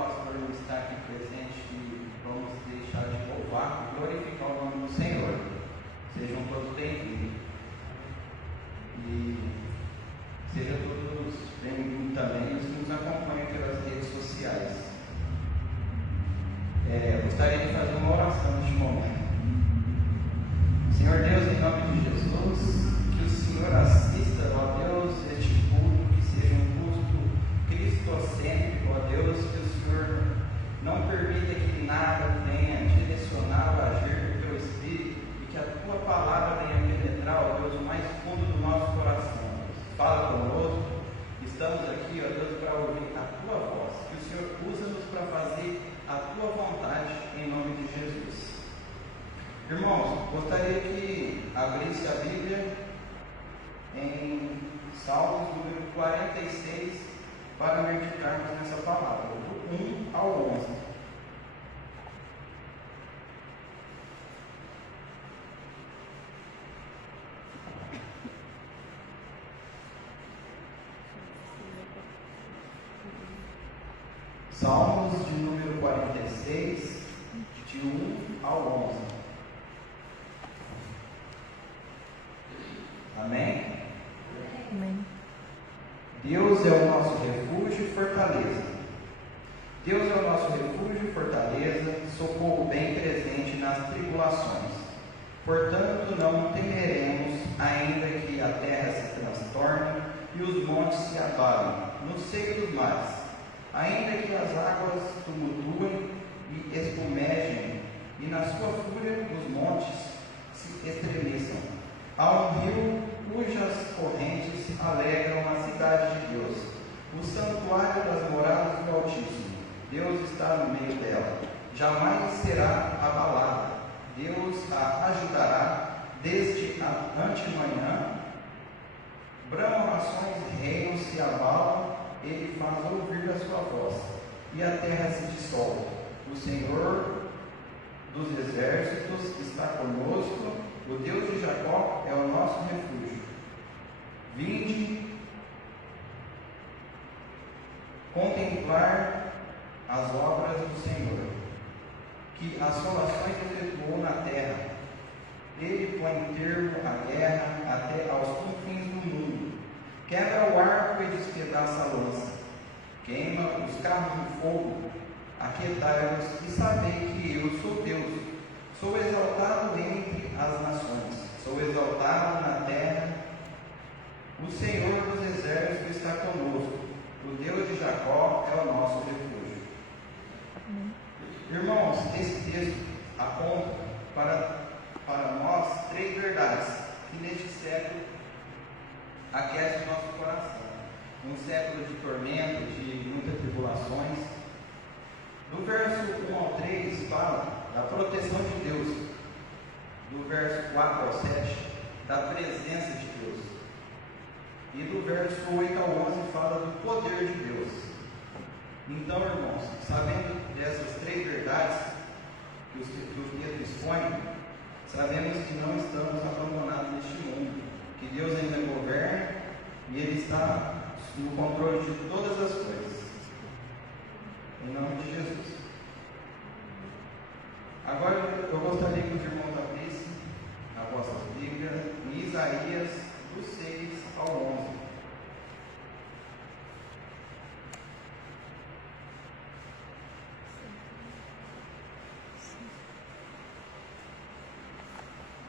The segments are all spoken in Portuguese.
pastor não está aqui presente, que vamos deixar de louvar, glorificar o nome do Senhor. Sejam todos bem-vindos. E sejam todos bem-vindos também os que nos acompanham pelas redes sociais. Gostaria de fazer uma oração neste momento. Senhor Deus, em nome de Jesus, que o Senhor assista, ó Deus, este culto, que seja um culto cristocêntrico, ó Deus, que o Senhor não permita que nada venha direcionar o agir do Teu Espírito e que a Tua palavra venha penetrar, ó Deus, o mais fundo do nosso coração. Fala conosco, estamos aqui, ó Deus, para ouvir a Tua voz, que o Senhor usa-nos para fazer a Tua vontade, em nome de Jesus. Irmãos, gostaria que abrisse a Bíblia em Salmos número 46 para meditarmos nessa palavra, do 1 ao 11. Salmos de número 46, de 1 ao 11. Amém? Amém. Deus é o nosso refúgio e fortaleza. Deus é o nosso refúgio e fortaleza, socorro bem presente nas tribulações. Portanto, não temeremos, ainda que a terra se transtorne e os montes se abalem no seio dos mares, ainda que as águas tumultuem e espumejem, e na sua fúria os montes se estremeçam. Há um rio cujas correntes alegram a cidade de Deus, o santuário das moradas do Altíssimo. Deus está no meio dela, jamais será abalada. Deus a ajudará desde a antemanhã. Bramam nações e reinos se abalam, ele faz ouvir a sua voz, e a terra se dissolve. O Senhor dos exércitos está conosco, o Deus de Jacó é o nosso refúgio. Vinde contemplar as obras do Senhor, que assolações efetuou na terra. Ele põe termo à guerra até aos confins do mundo. Quebra o arco e despedaça a lança. Queima os carros de fogo. Aquietai-vos e sabei que eu sou Deus. Sou exaltado entre as nações. Sou exaltado na terra. O Senhor dos exércitos está conosco. O Deus de Jacó é o nosso refúgio. Irmãos, esse texto aponta para nós três verdades que neste século aquecem o nosso coração. Um século de tormento, de muitas tribulações. Do verso 1 ao 3 fala da proteção de Deus. Do verso 4 ao 7, da presença de Deus. E do verso 8 ao 11 fala do poder de Deus. Então, irmãos, sabendo dessas três verdades que o texto expõe, sabemos que não estamos abandonados neste mundo, que Deus ainda governa e Ele está no controle de todas as coisas. Em nome de Jesus. Agora eu gostaria que os irmãos abrissem a vossa Bíblia em Isaías, do 6 ao 11.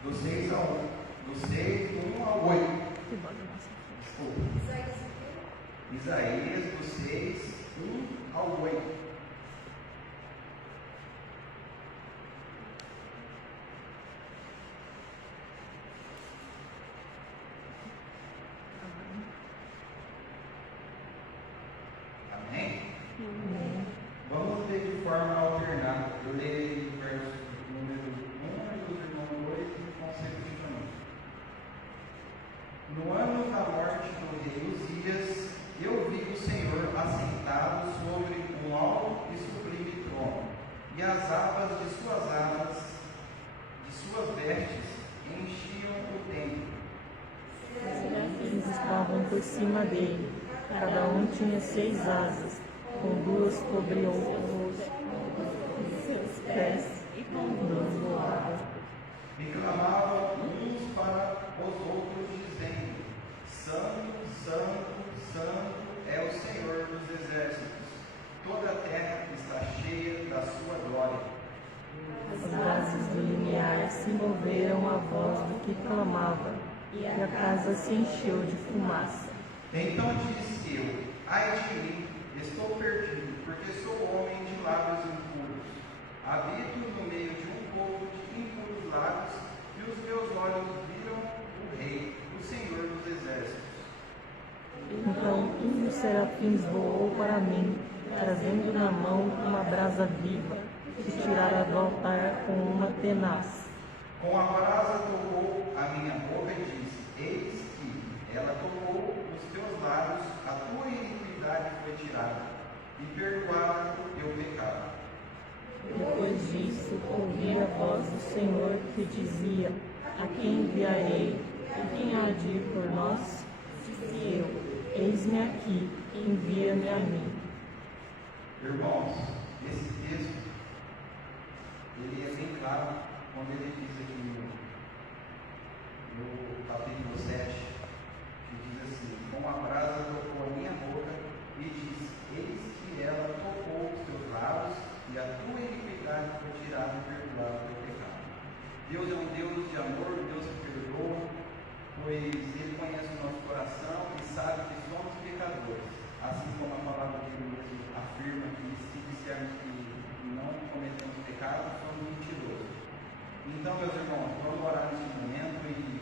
Do 6 ao 1. Do 6, do 1 ao 8. Desculpa. Isaías, do 6, 1 ao 8. Amém? Vamos ler de forma alternada. Eu lerei o verso número 1 e os irmãos 2 consecutivamente. No ano da morte do rei Uzias, eu vi o Senhor assentado sobre um alto e sublime trono, e as abas de suas asas, de suas vestes, enchiam o templo. Eles estavam por cima dele, cada um tinha 6 asas, com duas cobriu o rosto, seus pés e com duas voava. E clamavam uns para os outros, dizendo: Santo, Santo, Santo é o Senhor dos exércitos. Toda a terra está cheia da sua glória. As bases do limiar se moveram à voz do que clamava, e a casa se encheu de fumaça. Então disse eu: Ai de mim, estou perdido, porque sou homem de lábios impuros. Habito no meio de um povo de impuros lábios, e os meus olhos viram o Rei, o Senhor dos exércitos. Então um dos serafins voou para mim, trazendo na mão uma brasa viva, que tirara do altar com uma tenaz. Com a brasa tocou a minha boca e disse: Eis que ela tocou os teus lábios, a tua iniquidade foi tirada, e perdoado o teu pecado. Depois disso, ouvi a voz do Senhor que dizia: A quem enviarei? E quem há de ir por nós? Disse eu: Eis-me aqui, envia-me a mim. Irmãos, esse texto, ele é bem claro quando ele diz aqui no capítulo 7, que diz assim: Com a brasa tocou a minha boca e disse: Eis que ela tocou os teus lábios, e a tua iniquidade foi tirada e perdoado o teu pecado. Deus é um Deus de amor, um Deus que perdoa, pois Ele conhece o nosso coração e sabe que somos pecadores, assim como a palavra dele mesmo afirma que se dissermos que não cometemos pecado, somos mentirosos. Então, meus irmãos, vamos orar nesse momento e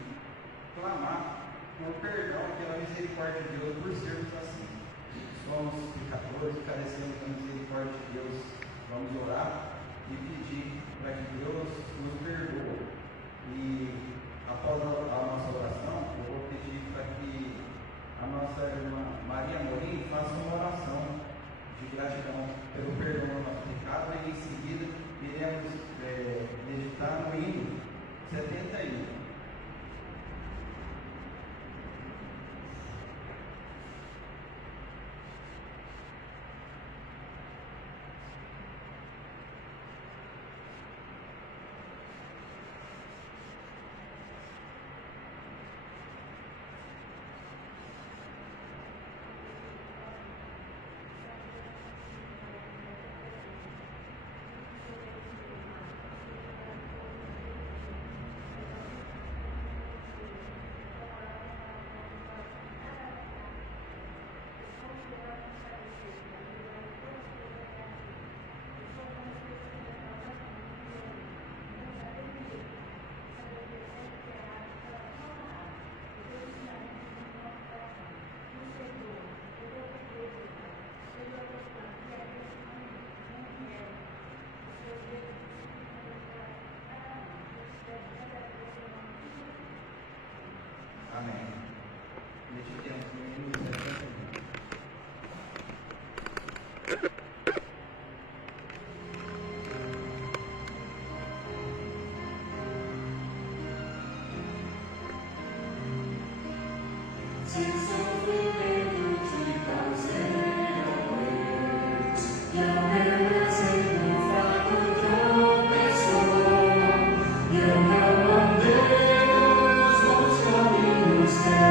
clamar por perdão e pela misericórdia de Deus por sermos assim. Somos pecadores e carecemos da misericórdia de Deus. Vamos orar e pedir para que Deus nos perdoe. E após a nossa oração, eu vou pedir para que a nossa irmã Maria Morim faça uma oração de gratidão pelo perdão do nosso pecado, e em seguida iremos meditar no hino 71. Amém. Meditemos no hino 71. Stay.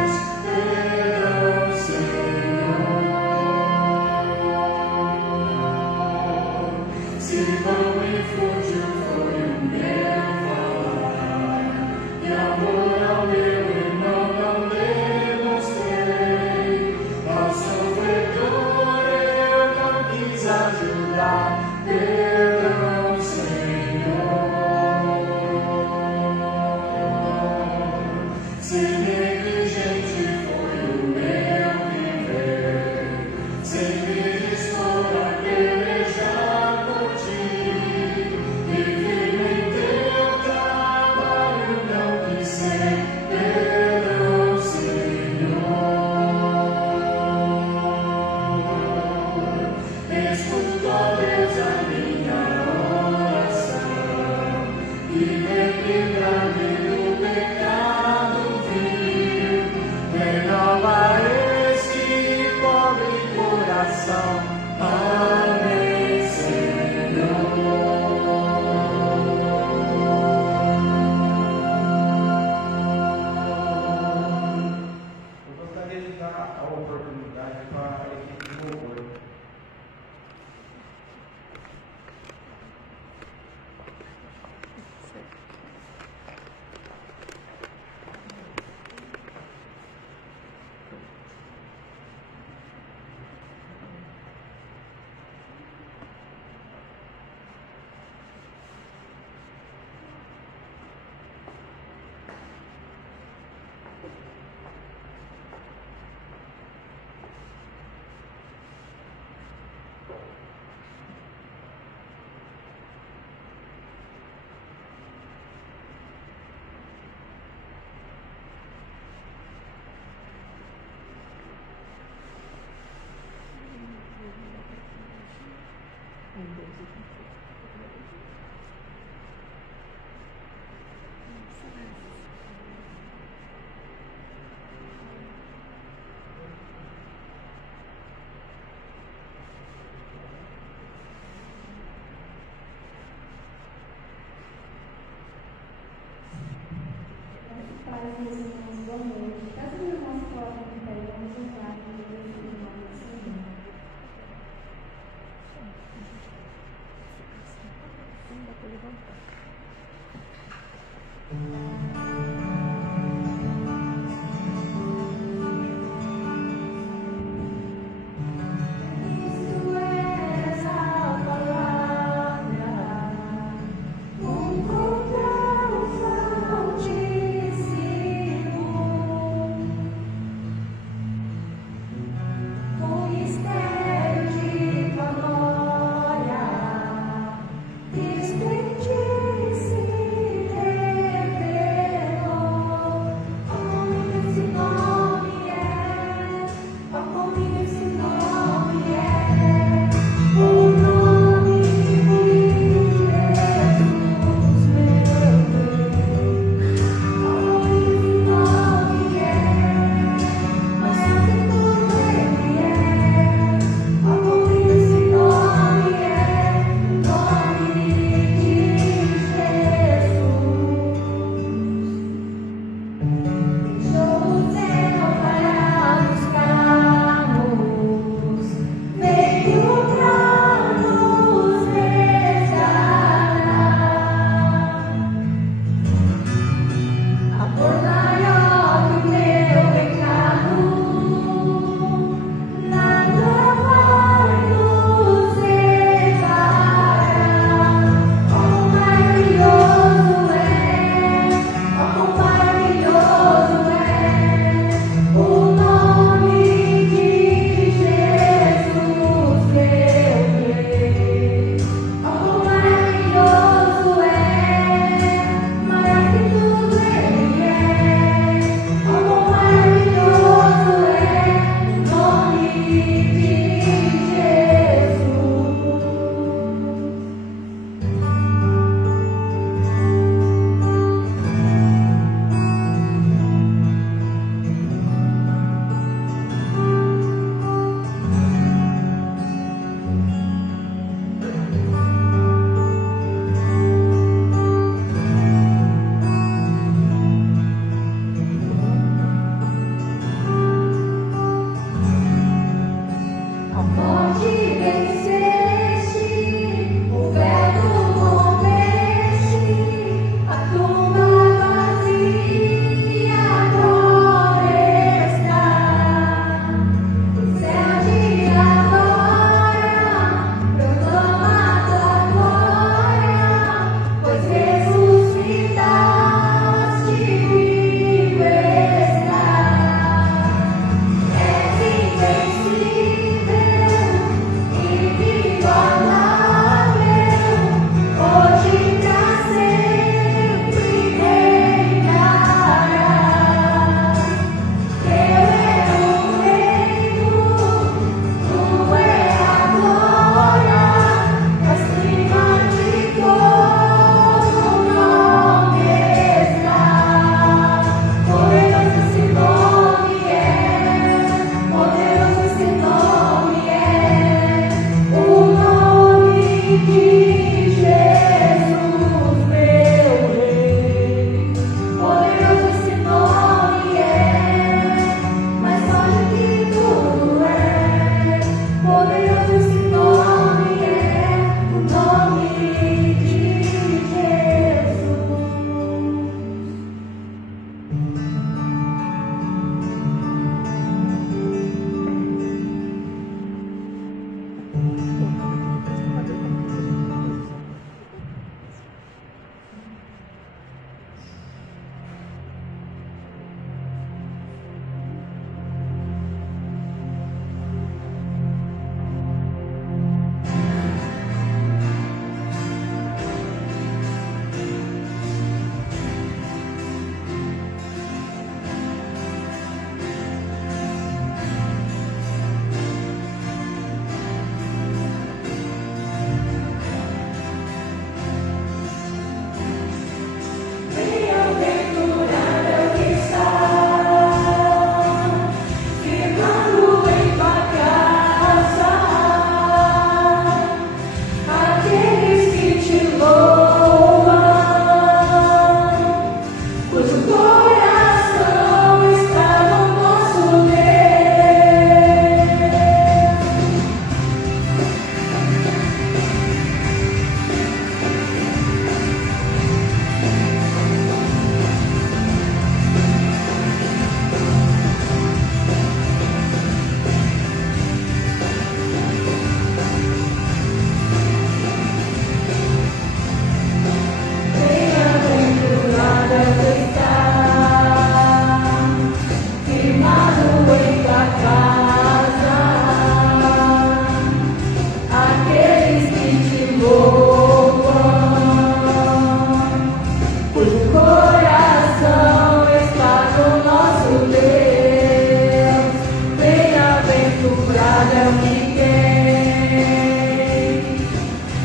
bem-aventurado é o que tem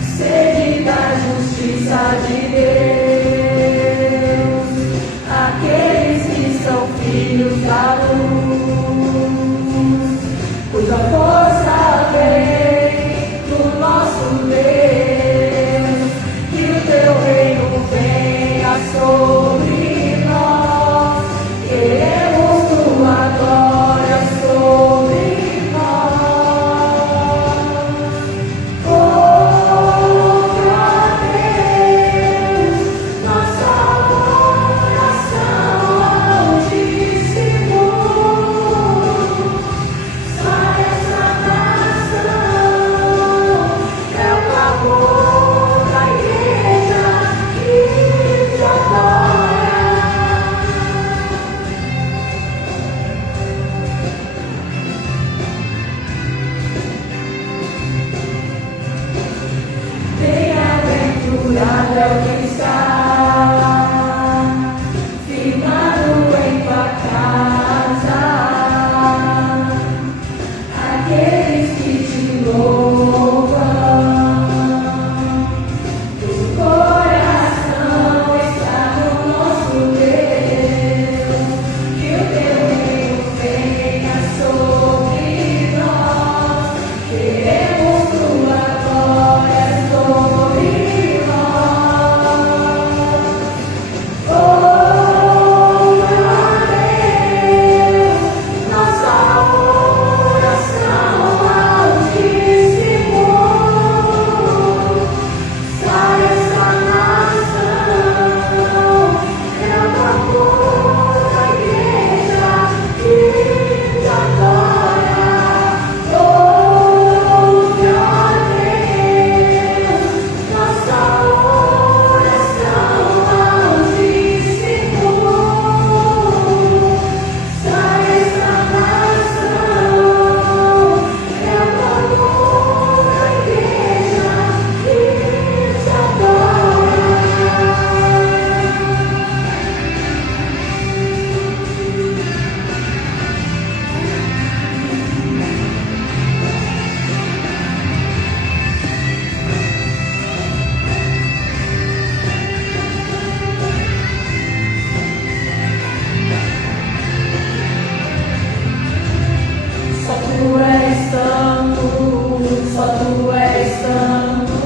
sede da justiça de Deus, aqueles que são filhos da luz, cuja força vem do nosso Deus, que o teu reino venha sobre nós, queremos tua glória sobre nós. Ouve, ó Deus, nossa oração altíssimo. Sai essa nação, é o clamor da igreja que te adora. Bem-aventurado é o que está firmado em tua casa, aqueles que te louvam, cujo coração está no nosso Deus, que o teu reino venha sobre nós, queremos tua glória sobre nós. Ouve, ó Deus, nossa oração altíssimo. Sai essa nação, é o clamor da igreja que te adora. Ouve, ó Deus, nossa oração altíssimo. Sai essa nação, é o clamor da igreja que te adora. Só tu és santo, só tu és santo,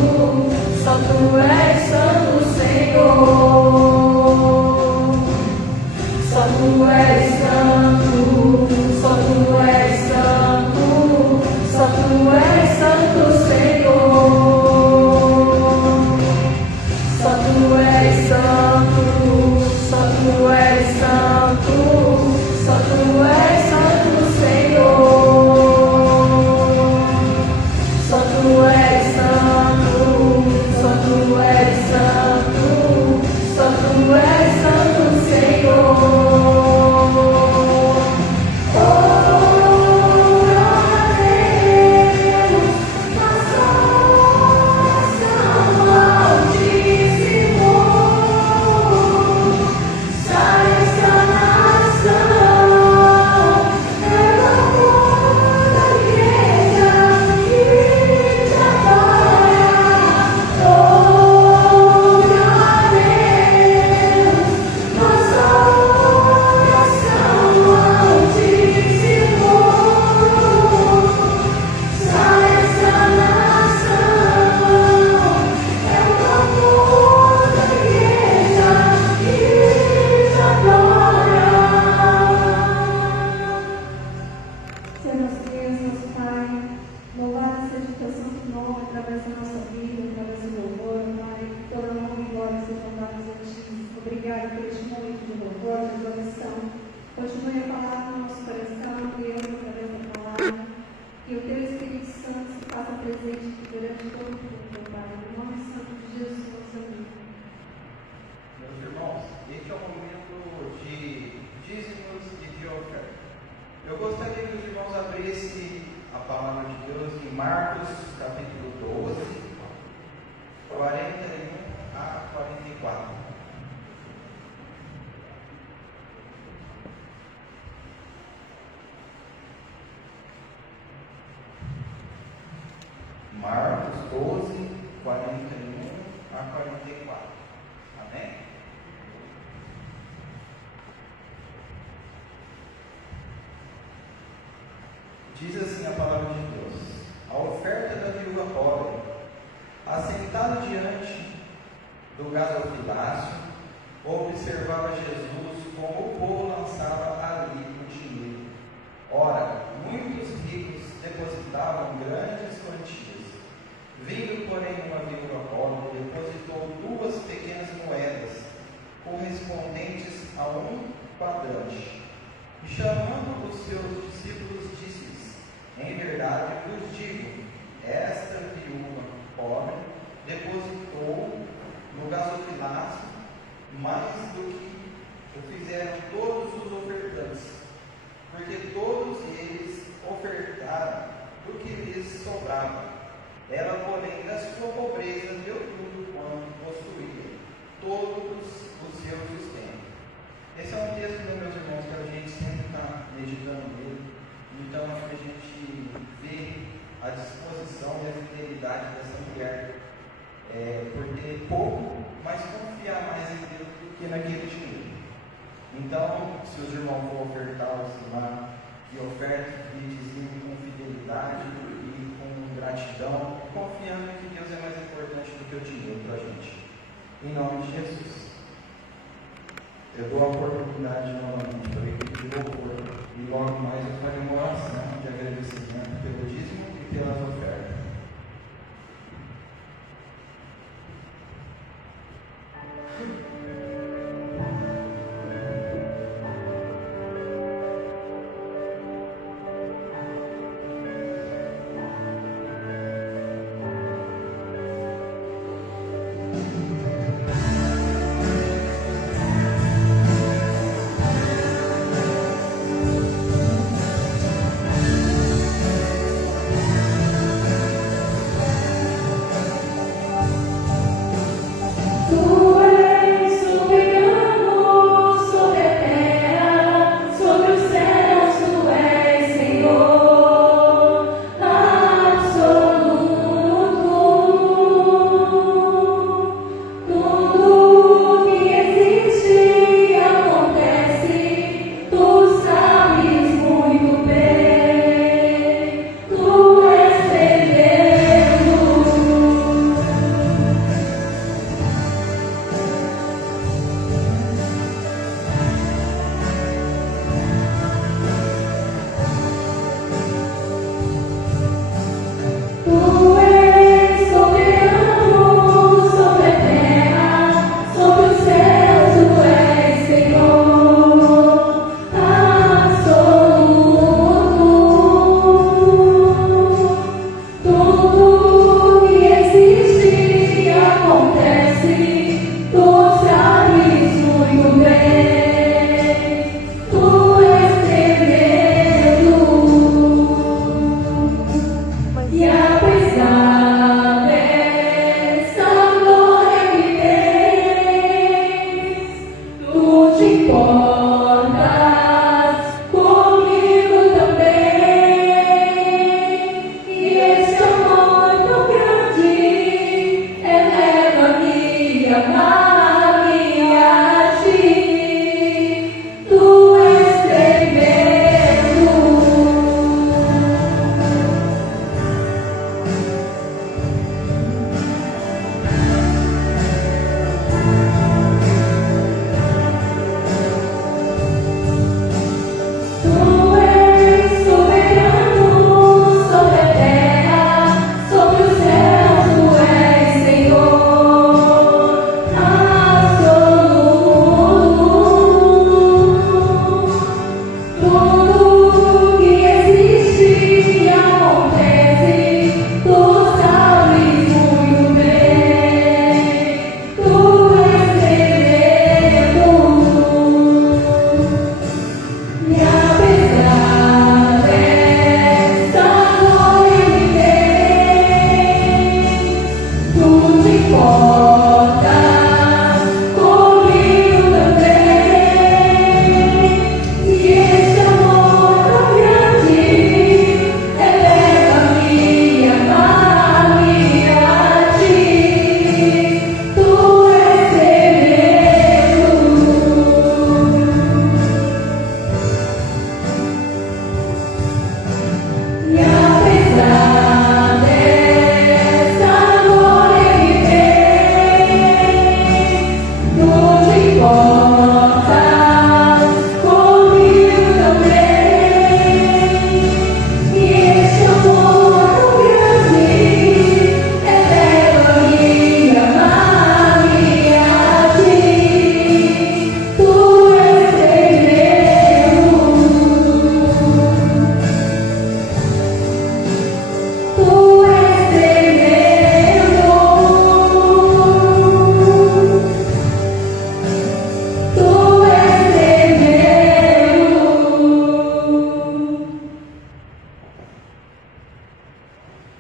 só tu és santo, Senhor. Só tu és santo, só tu és santo, só tu és santo, Senhor. Só tu és santo, só tu és santo, só tu és santo, Senhor. Só tu és santo, só tu és santo, só tu és santo, Senhor. Ouve, ó Deus, nossa oração altíssimo. Sai essa nação, é o clamor da igreja que te adora. Ouve, ó Deus, nossa oração altíssimo. Sai essa nação, é o clamor da igreja que te adora. Senhor nosso Deus, nosso Pai, louvado seja o teu santo nome através da nossa vida, através do louvor, Pai. Toda honra e glória sejam dadas a Ti. Obrigado por este momento de louvor, de adoração. Continue a falar no nosso coração, Deus, através da palavra. Que o teu Espírito Santo se faça presente durante todo o tempo, Pai. Em nome santo de Jesus, nosso amigo. Meus irmãos, este é o momento de dízimos e de oferta. Eu gostaria que os irmãos abrissem a palavra de Deus em Marcos, capítulo 12, 41 a 44. Marcos 12, 41 a 44. Amém? Diz assim a palavra de Deus: a oferta da viúva pobre. Assentado diante do gasofilácio, observava Jesus como o povo lançava ali o dinheiro. Ora, muitos ricos depositavam grandes quantias. Vindo, porém, uma viúva pobre, depositou 2 pequenas moedas, correspondentes a 1 quadrante. E chamando os seus discípulos, disse-lhes: em verdade vos digo, esta viúva pobre depositou no gasofilácio mais do que o fizeram todos os ofertantes, porque todos eles ofertaram do que lhes sobrava. Ela, porém, da sua pobreza deu tudo quanto possuía, todos os seus sustento. Esse é um texto, meus irmãos, que a gente sempre está meditando nele. Então, a gente vê a disposição e a fidelidade dessa mulher, por ter pouco, mas confiar mais em Deus do que naquele dinheiro. Então, se os irmãos vão ofertar lá, que oferta que dizem com fidelidade e com gratidão, confiando que Deus é mais importante do que o dinheiro para a gente. Em nome de Jesus. Eu dou a oportunidade novamente para a equipe de louvor e logo mais eu farei uma oração de agradecimento pelo dízimo e pelas ofertas.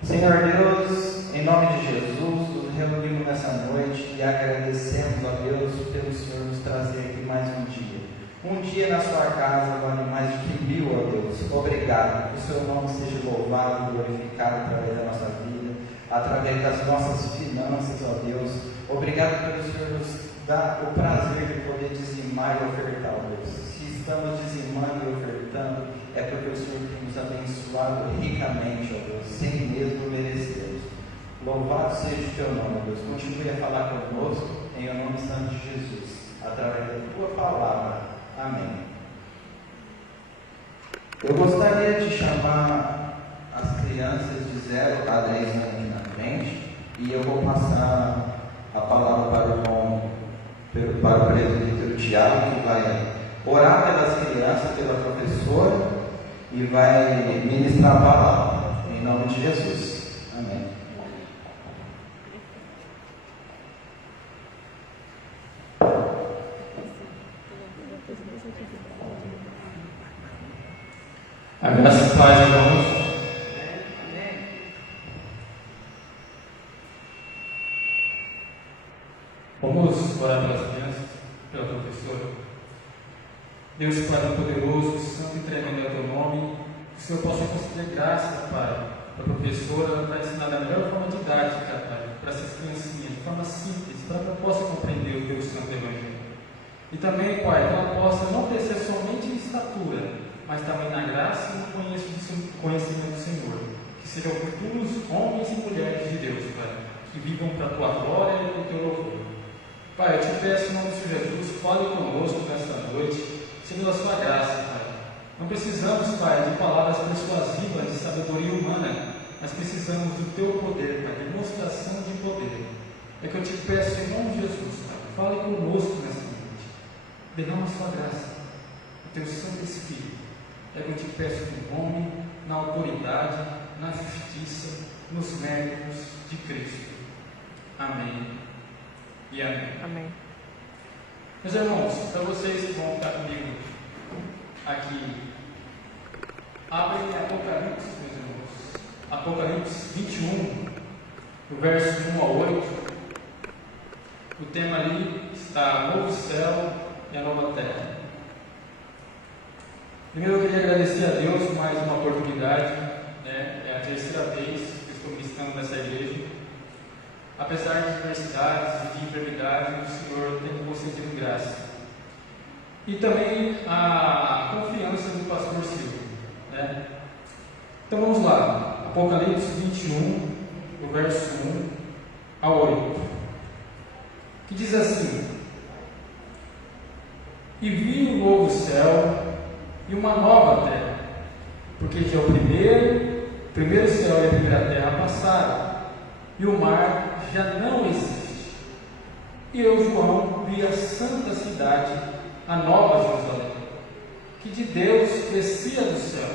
Senhor Deus, em nome de Jesus, nos reunimos nessa noite e agradecemos a Deus pelo Senhor nos trazer aqui mais um dia. Um dia na sua casa vale mais do que 1000, ó Deus. Obrigado, que o seu nome seja louvado, glorificado através da nossa vida, através das nossas finanças, ó Deus. Obrigado pelo Senhor nos dar o prazer de poder dizimar e ofertar, ó Deus. Se estamos dizimando e ofertando, é porque o Senhor tem nos abençoado ricamente, ó Deus, sem mesmo merecermos. Louvado seja o teu nome, ó Deus. Continue a falar conosco, em nome santo de Jesus, através da tua palavra. Amém. Eu gostaria de chamar as crianças de 0 a 10 anos aqui na frente, e eu vou passar a palavra para o presbítero Tiago, que vai orar pelas crianças, pela professora, e vai ministrar a palavra, em nome de Jesus. Amém. A graça e paz, irmãos. Vamos orar pelas crianças, pela professora. Deus, Pai poderoso, santo e tremendo é o teu nome. Que o Senhor possa conceder graça, Pai, para a professora, para ensinar da melhor forma didática, Pai, para essas criancinhas, de forma simples, para que ela possa compreender o teu santo evangelho. E também, Pai, que ela possa não crescer somente em estatura, mas também na graça e no conhecimento do Senhor. Que sejam futuros homens e mulheres de Deus, Pai, que vivam para a tua glória e para o teu louvor. Pai, eu te peço em nome de Jesus, fale conosco nesta noite, segundo a sua graça, Pai. Não precisamos, Pai, de palavras persuasivas de sabedoria humana, mas precisamos do teu poder, Pai, demonstração de poder. É que eu te peço em nome de Jesus, Pai, fale conosco nesta noite. Derrama a sua graça, o teu Santo Espírito. É que eu te peço no nome, na autoridade, na justiça, nos méritos de Cristo. Amém e amém. Amém. Meus irmãos, para vocês que vão ficar comigo aqui, abrem Apocalipse, meus irmãos. Apocalipse 21, do verso 1 ao 8. O tema ali está Novo Céu e a Nova Terra. Primeiro eu queria agradecer a Deus por mais uma oportunidade, né? É a terceira vez que estou ministrando nessa igreja. Apesar de adversidades e de enfermidades, o Senhor tem concedido graça. E também a confiança do pastor Silvio, né? Então vamos lá, Apocalipse 21, do verso 1 ao 8, que diz assim: E vi um novo céu e uma nova terra, porque já o primeiro céu e a primeira terra passaram, e o mar já não existe. E eu, João, vi a santa cidade, a nova Jerusalém, que de Deus descia do céu,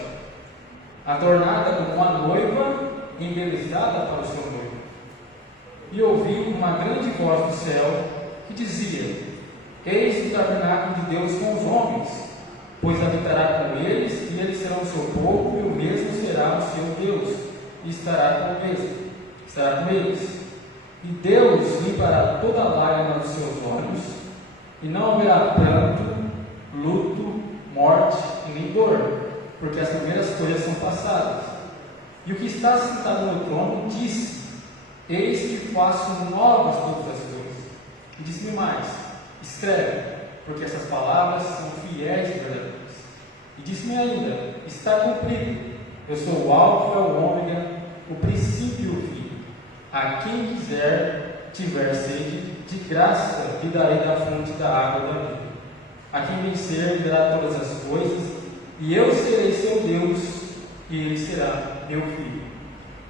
adornada como uma noiva embelezada para o seu noivo. E ouvi uma grande voz do céu que dizia: Eis o tabernáculo de Deus com os homens, pois habitará com eles, e eles serão o seu povo, e o mesmo será o seu Deus, e estará com eles. E Deus limpará toda a lágrima dos seus olhos, e não haverá pranto, luto, morte e nem dor, porque as primeiras coisas são passadas. E o que está sentado no trono disse: Eis que faço novas todas as coisas. E disse-me mais: Escreve, porque essas palavras são fiéis e verdadeiras. E disse-me ainda: Está cumprido. Eu sou o Alfa e o Ômega, o princípio e o fim. A quem quiser tiver sede, de graça lhe darei da fonte da água da vida. A quem vencer, lhe dará todas as coisas, e eu serei seu Deus, e ele será meu filho.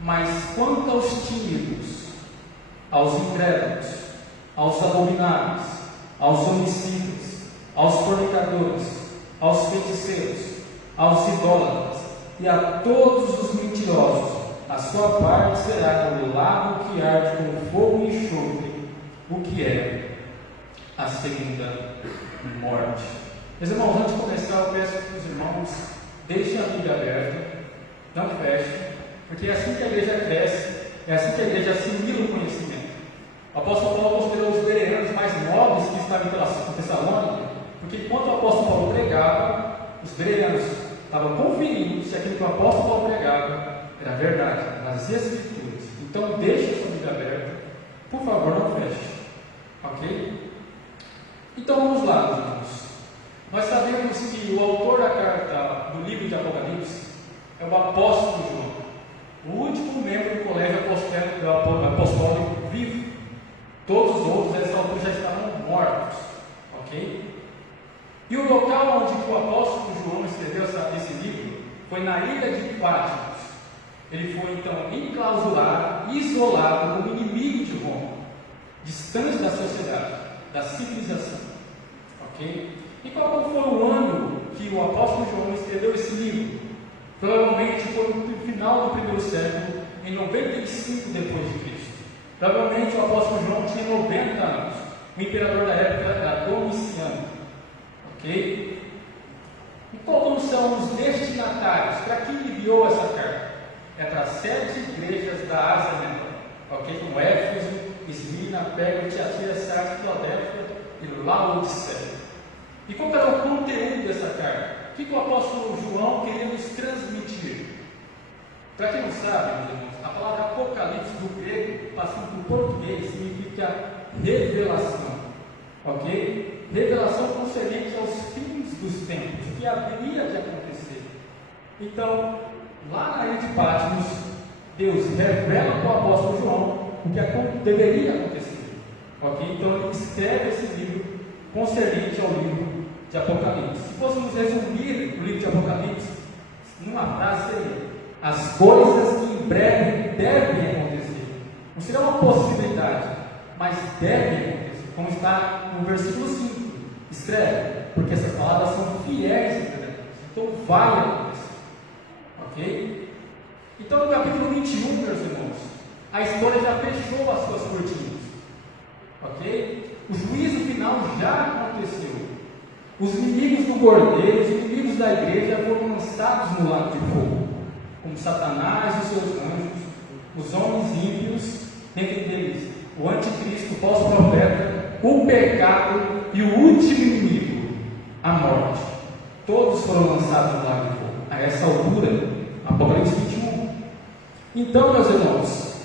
Mas quanto aos tímidos, aos incrédulos, aos abomináveis, aos homicidas, aos fornicadores, aos feiticeiros, aos idólatras e a todos os mentirosos, a sua parte será no lago que arde com fogo e enxofre, o que é a segunda morte. Meus irmãos, antes de começar, eu peço que os irmãos deixem a Bíblia aberta, não fechem, porque é assim que a igreja cresce, é assim que a igreja assimila o conhecimento. O apóstolo Paulo considerou os bereanos mais nobres que estavam em Tessalônica, porque enquanto o apóstolo Paulo pregava, os bereanos estavam conferindo se aquilo que o apóstolo Paulo pregava era verdade, nas Escrituras. Então, deixe a sua Bíblia aberta, por favor, não feche, ok? Então, vamos lá, meus irmãos. Nós sabemos que o autor da carta do livro de Apocalipse é o apóstolo João, o último membro do colégio apostólico vivo. Todos os outros, nessa altura, já estavam mortos, ok? E o local onde o apóstolo João escreveu esse livro foi na ilha de Patmos. Ele foi então enclausurado, isolado como inimigo de Roma, distante da sociedade, da civilização, ok? E qual foi o ano que o apóstolo João escreveu esse livro? Provavelmente foi no final do primeiro século, em 95 depois de Cristo. Provavelmente o apóstolo João tinha 90 anos. O imperador da época era Domiciano. Ok? E quais são os destinatários? Para quem enviou essa carta? É para 7 igrejas da Ásia Menor. Ok? Como Éfeso, Esmirna, Pérgamo, Tiatira, Sardes, Filadélfia e Laodiceia. E qual era o conteúdo dessa carta? O que o apóstolo João queria nos transmitir? Para quem não sabe, meus irmãos, a palavra Apocalipse do grego, passando para o português, significa revelação. Ok? Revelação concernente aos fins dos tempos, o que haveria de acontecer. Então, lá na ilha de Patmos, Deus revela para o apóstolo João o que deveria acontecer. Ok? Então, ele escreve esse livro concernente ao livro de Apocalipse. Se fôssemos resumir o livro de Apocalipse numa frase, seria: as coisas que em breve devem acontecer. Não será uma possibilidade, mas devem acontecer, como está no versículo 5. Escreve, porque essas palavras são fiéis e verdadeiras. Então vai acontecer. Ok? Então, no capítulo 21, meus irmãos, a história já fechou as suas cortinas. Ok? O juízo final já aconteceu. Os inimigos do cordeiro, os inimigos da igreja foram lançados no lago de fogo, como Satanás e seus anjos, os homens ímpios, dentre eles o anticristo, o falso profeta, o pecado e o último inimigo, a morte. Todos foram lançados no lago de fogo. A essa altura, Apocalipse 21. Então, meus irmãos,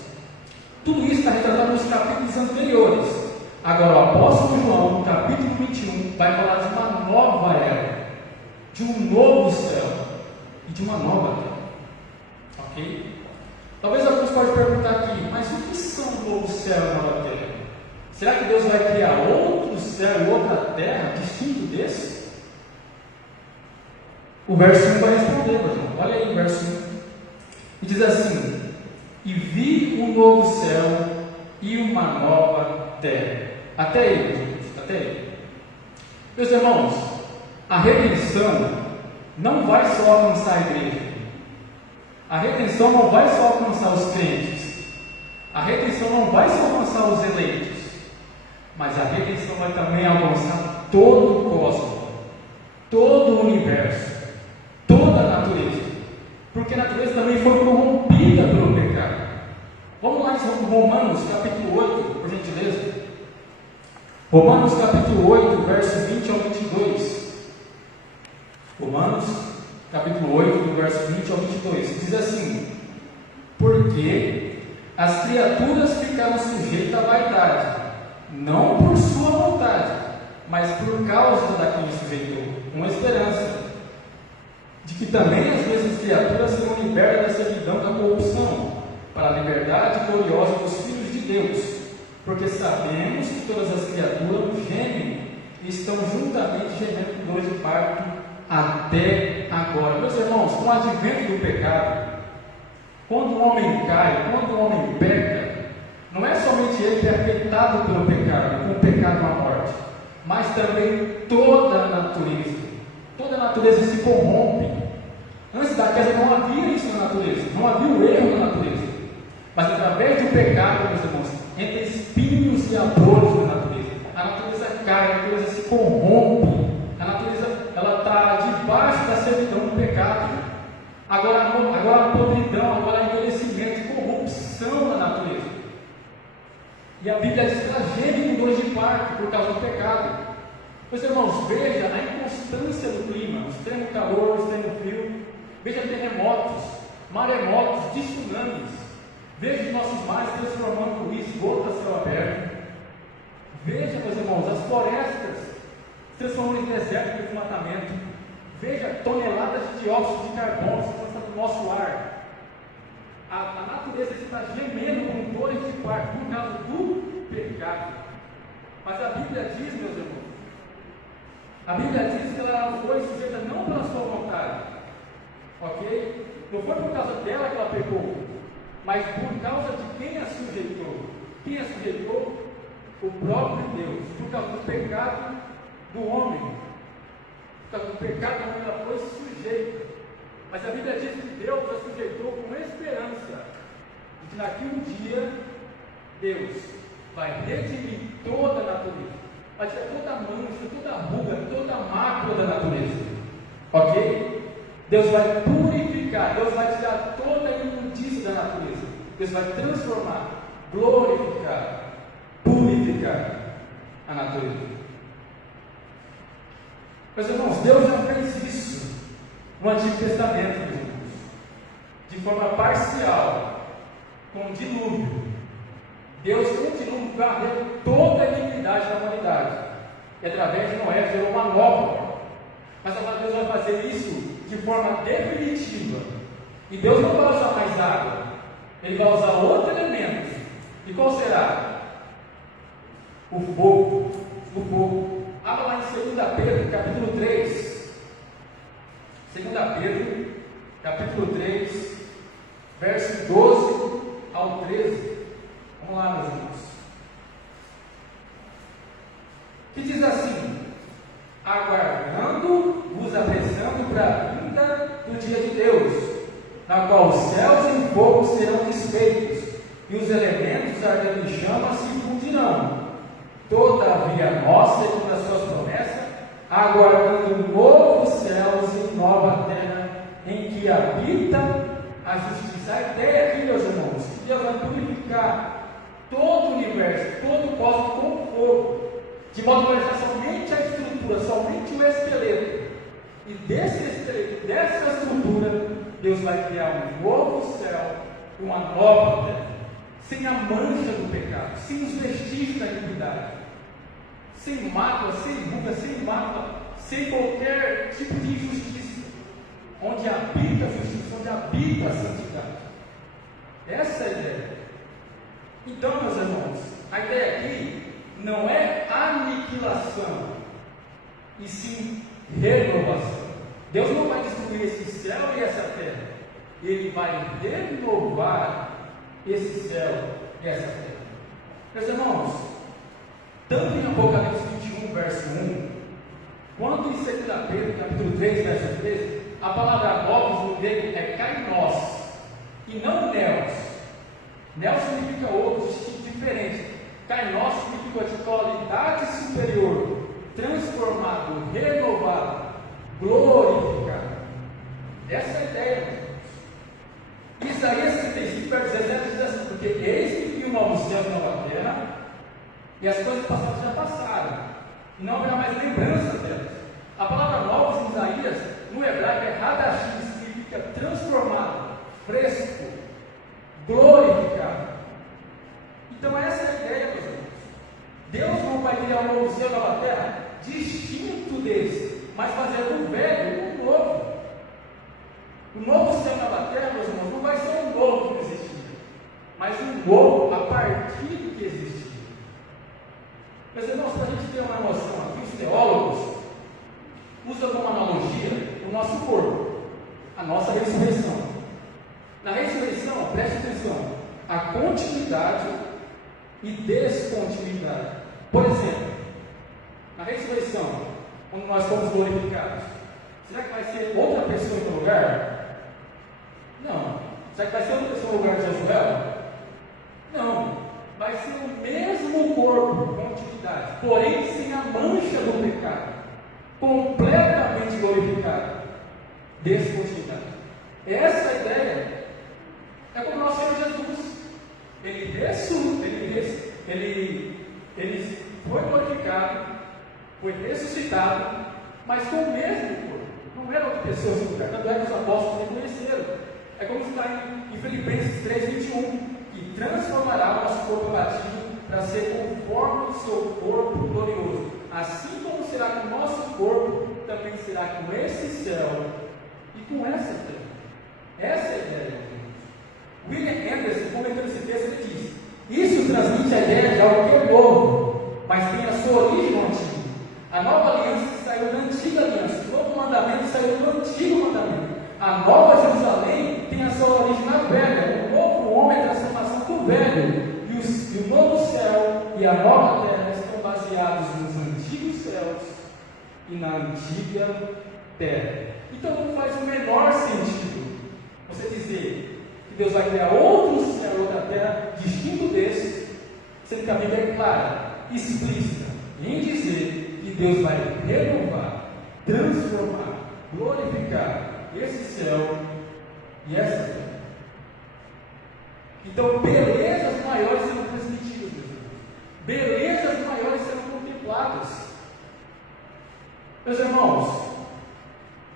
tudo isso está retratado nos capítulos anteriores. Agora, o apóstolo João, no capítulo 21, vai falar de uma nova era, de um novo céu e de uma nova terra. Ok? Talvez alguns possam perguntar aqui, mas o que são o novo céu e a nova terra? Será que Deus vai criar outro céu e outra terra distinto desse? O verso 1 vai responder, meu irmão. Olha aí o verso 1. E diz assim: e vi um novo céu e uma nova terra. Até aí, gente, até aí. Meus irmãos, a redenção não vai só alcançar a igreja. A redenção não vai só alcançar os crentes. A redenção não vai só alcançar os eleitos. Mas a redenção vai também alcançar todo o cosmos, todo o universo, toda a natureza. Porque a natureza também foi corrompida pelo pecado. Vamos lá em Romanos capítulo 8, por gentileza. Romanos capítulo 8, verso 20 ao 22. Romanos capítulo 8, do verso 20 ao 22. Diz assim: porque as criaturas ficaram sujeitas à vaidade, não por sua vontade, mas por causa da quem sujeitou, com esperança de que também as mesmas criaturas serão libertas da servidão da corrupção, para a liberdade gloriosa dos filhos de Deus. Porque sabemos que todas as criaturas gemem e estão juntamente gemendo com dores de parto até agora. Meus irmãos, com o advento do pecado, quando o homem cai, quando o homem peca, não é somente ele que é afetado pelo pecado, com o pecado à morte, mas também toda a natureza. Toda a natureza se corrompe. Antes da queda não havia isso na natureza, não havia o erro na natureza. Mas através do pecado, meus irmãos, entre espinhos e abrolhos da natureza, a natureza cai, a natureza se corrompe, a natureza ela está debaixo da servidão do pecado. Agora a podridão, agora a envelhecimento E a Bíblia diz que ela geme com dores de parto por causa do pecado. Meus irmãos, veja a inconstância do clima, extremo calor, extremo frio. Veja terremotos, maremotos, tsunamis. Veja os nossos mares transformando em esgoto a céu aberto. Veja, meus irmãos, as florestas se transformando em deserto de desmatamento. Veja toneladas de dióxido de carbono se lançando no nosso ar. A natureza está gemendo com dores de parto por causa do pecado. Mas a Bíblia diz, meus irmãos, a Bíblia diz que ela foi sujeita não pela sua vontade, ok? Não foi por causa dela que ela pecou, mas por causa de quem a sujeitou. Quem a sujeitou? O próprio Deus. Por causa do pecado do homem. Por causa do pecado do homem ela foi sujeita. Mas a Bíblia diz que Deus a sujeitou com esperança de que naquele dia Deus vai redimir toda a natureza, vai tirar toda a mancha, toda a ruga, toda a mácula da natureza, ok? Deus vai purificar, Deus vai tirar toda a imundícia da natureza, Deus vai transformar, glorificar, purificar a natureza. Meus irmãos, Deus já fez isso no Antigo Testamento, meus irmãos, de forma parcial, com o dilúvio. Deus, com o dilúvio, varreu toda a iniquidade da humanidade, e através de Noé gerou uma nova. Mas agora Deus vai fazer isso de forma definitiva, e Deus não vai usar mais água, Ele vai usar outro elemento. E qual será? O fogo. O fogo. Abra lá em 2 Pedro, capítulo 3. 2 Pedro, capítulo 3, verso 12 ao 13. Vamos lá, meus irmãos. Que diz assim: aguardando, vos apressando para a vinda do dia de Deus, na qual os céus em fogo serão desfeitos, e os elementos ardendo em chama se fundirão. Todavia nós, segundo as suas promessas, aguardando novos céus e nova terra, em que habita a justiça. A ideia aqui, meus irmãos, que Deus vai purificar todo o universo, todo o cosmos com fogo, de modo que vai deixar somente a estrutura, somente o esqueleto. E desse esqueleto, dessa estrutura, Deus vai criar um novo céu e uma nova terra, sem a mancha do pecado, sem os vestígios da iniquidade, sem mácula, sem ruga, sem mácula, sem qualquer tipo de injustiça, onde habita a justiça, onde habita a santidade. Essa é a ideia. Então, meus irmãos, a ideia aqui não é aniquilação, e sim renovação. Deus não vai destruir esse céu e essa terra, Ele vai renovar esse céu e essa terra. Meus irmãos, tanto em Apocalipse 21, verso 1, quanto em 2 Pedro, capítulo 3, verso 13, a palavra novos no grego é kainos, e não neos. Neos significa outro, diferente. Kainos significa de qualidade superior, transformado, renovado, glorificado. Essa é a ideia. Isaías 65, verso 17 diz assim: porque eis que vi um novo céu e nova terra, e as coisas passadas já passaram, e não haverá mais lembrança delas. A palavra novos em Isaías, no hebraico, é hadashim, que significa transformado, fresco, glorificado. Então essa é a ideia, meus irmãos. Deus não vai criar um novo céu e nova terra distinto desse, mas fazendo o velho um novo. O novo céu e nova terra, meus irmãos, não vai ser um novo que não existia, mas um novo a partir do que existia. Meus irmãos, para a gente ter uma noção aqui, os teólogos usam como analogia o nosso corpo, a nossa ressurreição. Na ressurreição, preste atenção, a continuidade e descontinuidade. Por exemplo, na ressurreição, quando nós fomos glorificados, será que vai ser outra pessoa em outro lugar? Não. Será que vai ser outra pessoa no lugar de Josué? Não. Vai ser o mesmo corpo, continuidade, porém sem a mancha do pecado, completamente glorificado, descontinuidade. Essa é a ideia. É como o nosso Senhor Jesus. Ele ele foi glorificado, foi ressuscitado, mas com o mesmo corpo. Não era outra pessoa esse lugar. Tanto é que os apóstolos reconheceram. É como está em Filipenses 3:21, que transformará o nosso corpo abatido para ser conforme o seu corpo glorioso. Assim como será com o nosso corpo, também será com esse céu e com essa terra. Essa é a ideia. William Anderson, comentando esse texto, ele diz: isso transmite a ideia de algo que é novo, mas tem a sua origem no antigo. A nova aliança saiu da antiga aliança, o novo mandamento saiu do antigo mandamento. A nova Jerusalém tem a sua origem na velha. O novo homem é a transformação do velho. E o novo céu e a nova terra estão baseados nos antigos céus e na antiga terra. Então não faz o menor sentido você dizer que Deus vai criar outro céu e outra terra distinto desse, sendo que a Bíblia é clara, explícita, em dizer que Deus vai renovar, transformar, glorificar esse céu e essa terra. Então, belezas maiores serão transmitidas, meus irmãos. Belezas maiores serão contempladas. Meus irmãos,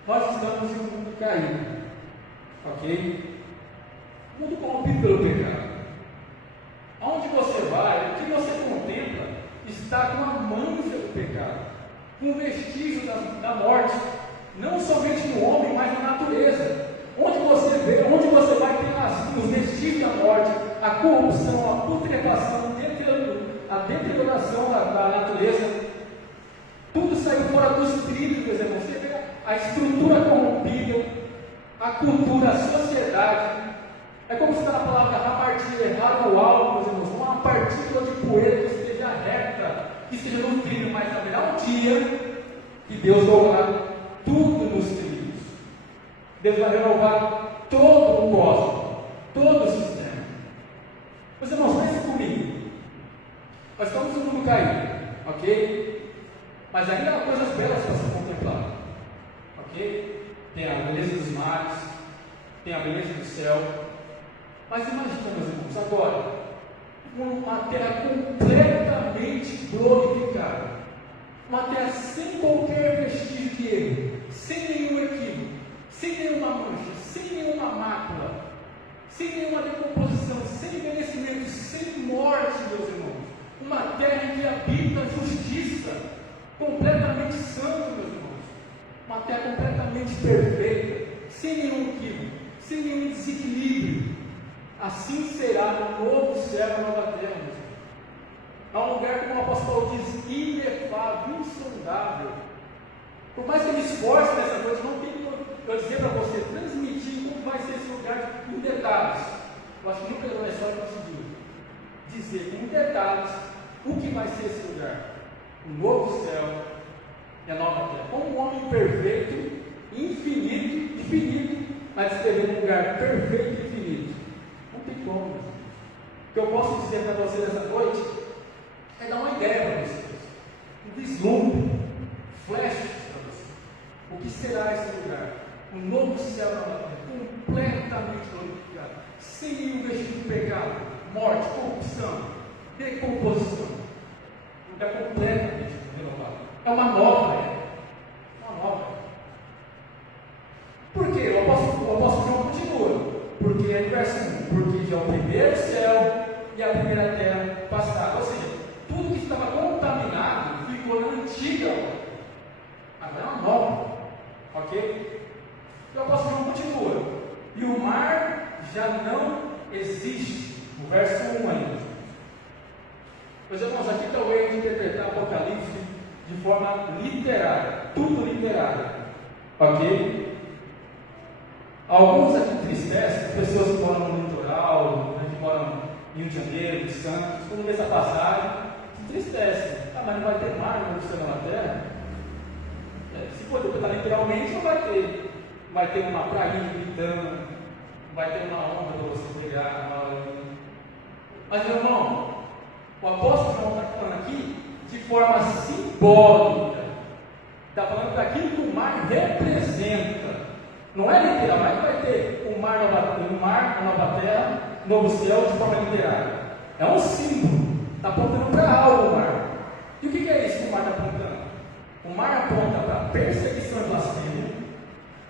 nós estamos em um mundo caído, ok? Um mundo corrompido pelo pecado. Aonde você vai, o que você contempla, está com a mancha do pecado, com o vestígio da morte, não somente no homem, mas na natureza. Onde você vê, onde você vai ter os vestígios da morte, a corrupção, a putrefação, a deterioração da natureza, tudo saiu fora dos trilhos, meus irmãos. Você vê a estrutura corrompida, a cultura, a sociedade. É como se está na palavra rapartilha, errar o alvo, meus irmãos, uma partícula de poeira que esteja reta, que esteja no trilho, mas haverá um dia que Deus dourará tudo nos trilhos. Deus vai renovar todo o cosmos, todo o sistema. Meus irmãos, pensem comigo. Nós estamos no mundo caído, ok? Mas ainda há coisas belas para ser contempladas, ok? Tem a beleza dos mares, tem a beleza do céu. Mas imagina, meus irmãos, agora, uma terra completamente glorificada, uma terra sem qualquer vestígio de erro, sem nenhum equívoco, sem nenhuma mancha, sem nenhuma mácula, sem nenhuma decomposição, sem envelhecimento, sem morte, meus irmãos. Uma terra em que habita a justiça, completamente santo, meus irmãos. Uma terra completamente perfeita, sem nenhum equívoco, sem nenhum desequilíbrio. Assim será no novo céu e nova terra, meus irmãos. É um lugar, como o apóstolo Paulo diz, inefável, insondável. Por mais que eu me esforce nessa noite, não tem como eu dizer para você, transmitir como vai ser esse lugar em detalhes. Eu acho que nunca é só conseguir dizer em detalhes o que vai ser esse lugar. O novo céu e a nova terra. Como um homem perfeito, infinito, mas escrever um lugar perfeito e infinito. Não tem como. O que eu posso dizer para você nessa noite é dar uma ideia para vocês. Um vislumbre, flash para você. O que será esse lugar? Um novo céu e nova terra, completamente glorificado, sem nenhum vestígio de pecado, morte, corrupção, decomposição. Um lugar completamente renovado. É uma nova era. Uma nova era. Por quê? O apóstolo João continua. Porque é verso 1. Porque já o primeiro céu e a primeira terra passaram. Ou seja, tudo que estava contaminado ficou na antiga. Agora é uma nova. Ok? E o apóstolo João continua. E o mar já não existe. No verso 1 ainda. Meus irmãos, aqui talvez interpretar Apocalipse de forma literária. Tudo literário. Ok? Alguns aqui entristecem, pessoas que moram no litoral, que moram em Rio de Janeiro, de Santos, quando vê essa passagem, se entristecem. Ah, mas não vai ter mar no céu na terra? Se for interpretar literalmente, não vai ter. Vai ter uma prainha gritando, vai ter uma onda para você pegar, uma hora. Mas, meu irmão, o apóstolo João está falando aqui de forma simbólica. Está falando daquilo que o mar representa. Não é literal, mas vai ter o mar, a nova terra, novo céu de forma literária. É um símbolo Está apontando para algo o mar. E o que é isso que o mar está apontando? O mar aponta para perseguição e blasfêmia,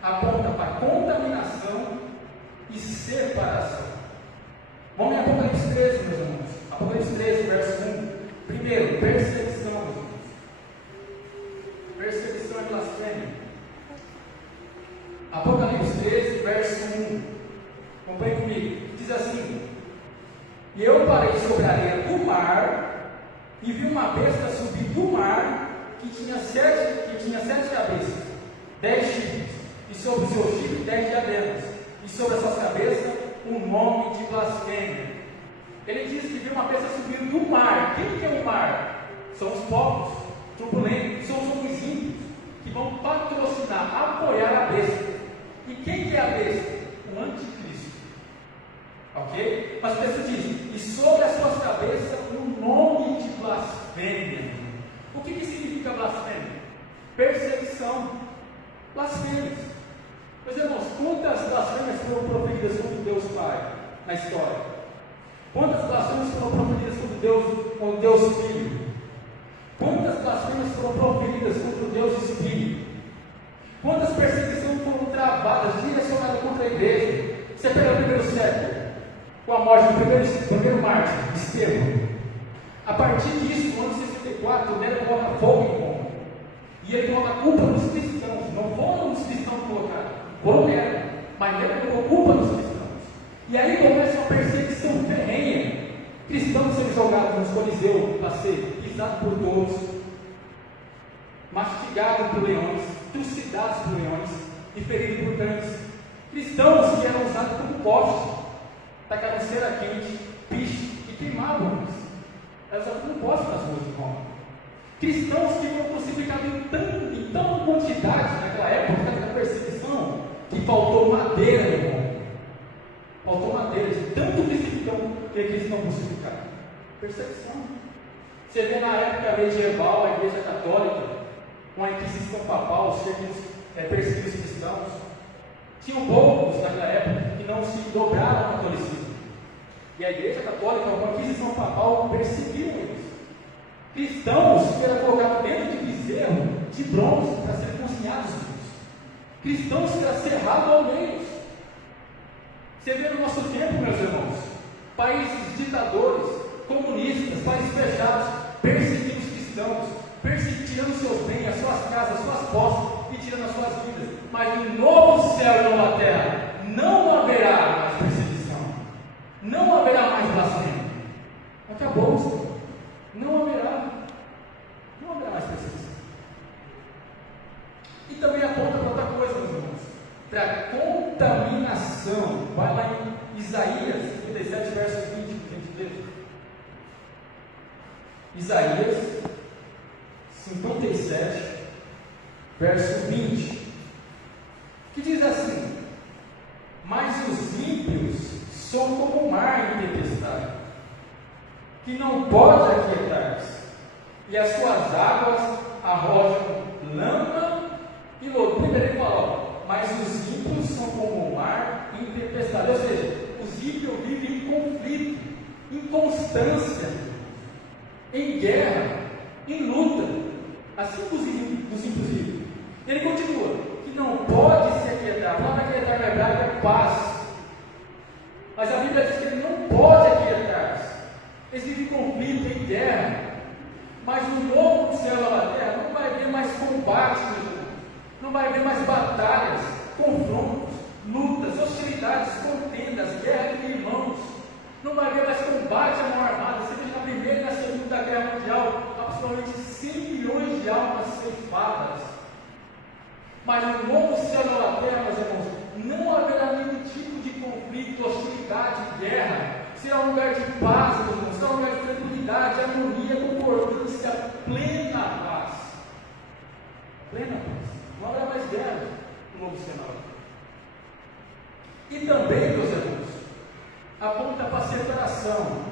aponta para contaminação e separação. Vamos em Apocalipse 13, meus irmãos. Apocalipse 13, verso 1. Primeiro, perseguição, meus irmãos. Perseguição e blasfêmia. Apocalipse 13, verso 1. Acompanhe comigo. Diz assim: E eu parei sobre a areia do mar, e vi uma besta subir do mar, que tinha sete cabeças, 10 chifres, e sobre os seus chifres 10 diademas, e sobre as suas cabeças um nome de blasfêmia. Ele diz que viu uma besta subir do mar. Quem que é o mar? São os povos turbulentos, são os homens ímpios, que vão patrocinar, apoiar a besta. E quem que é a besta? O anticristo. Ok? Mas o texto diz: e sobre as suas cabeças um nome de blasfêmia. O que significa blasfêmia? Perseguição. Blasfêmias. Meus irmãos, quantas blasfêmias foram proferidas contra Deus Pai na história? Quantas blasfêmias foram proferidas contra Deus Filho? Quantas blasfêmias foram proferidas contra Deus Espírito? Quantas perseguições foram travadas, direcionadas contra a igreja? Você pega o primeiro século, com a morte do primeiro mártir, Estevão. A partir disso, no ano 64, Nero coloca fogo em Roma. E ele coloca a culpa nos cristãos. Não foram os cristãos que colocaram, foram Nero. Mas Nero colocou culpa nos cristãos. E aí começa uma perseguição ferrenha. Cristãos sendo jogados nos coliseus para ser pisados por todos, mastigados por leões, trucidados por leões e feridos por cães. Cristãos que eram usados como poste, tacavam cera quente, piche e queimavam eles. Eram usados como poste nas ruas de Roma. Cristãos que foram crucificados em tão quantidade naquela época, naquela perseguição, que faltou madeira em Roma. Faltou madeira de tanto cristão que eles não crucificaram. Perseguição. Você vê na época medieval a Igreja Católica, com a Inquisição Papal, os termos perseguidos os cristãos. Tinham poucos naquela época que não se dobraram ao catolicismo. E a Igreja Católica, com a Inquisição Papal, perseguiu eles. Cristãos que eram colocados dentro de bezerro de bronze para serem cozinhados vivos. Cristãos que eram cerrados ao meio. Você vê no nosso tempo, meus irmãos, países ditadores, comunistas, países fechados, perseguindo os cristãos, tirando seus bens, as suas casas, as suas posses e tirando as suas vidas. Mas no novo céu e nova terra não haverá mais perseguição, não haverá mais blasfêmia. Acabou, Senhor. Não haverá mais perseguição. E também aponta para outra coisa, meus irmãos, para a contaminação. Vai lá em Isaías 57, verso 20, gente. Isaías 57, verso 20, que diz assim: mas os ímpios são como o mar em tempestade, que não pode aquietar-se, e as suas águas arrojam lama e lodo. Primeiro ele fala, mas os ímpios são como o mar em tempestade. Ou seja, os ímpios vivem em conflito, em constância, em guerra, em luta. Assim que os ímpios vivem. Ele continua, que não pode se aquietar. A palavra aquietar na hebraica é paz. Mas a Bíblia diz que ele não pode aquietar-se. Eles vivem em conflito, em guerra. Mas no novo céu e nova terra não vai haver mais combate, meus irmãos. Não vai haver mais batalhas, confrontos, lutas, hostilidades, contendas, guerra de irmãos. Não vai haver mais combate à mão armada. Você veja na Primeira e na Segunda Guerra Mundial, aproximadamente 100 milhões de almas ceifadas. Mas no novo céu e nova terra, meus irmãos, não haverá nenhum tipo de conflito, hostilidade, guerra. Será um lugar de paz, meus irmãos. Será um lugar de tranquilidade, harmonia, concordância, plena paz. Plena paz. Não haverá mais guerra no novo céu e nova terra. E também, meus irmãos, aponta para a separação.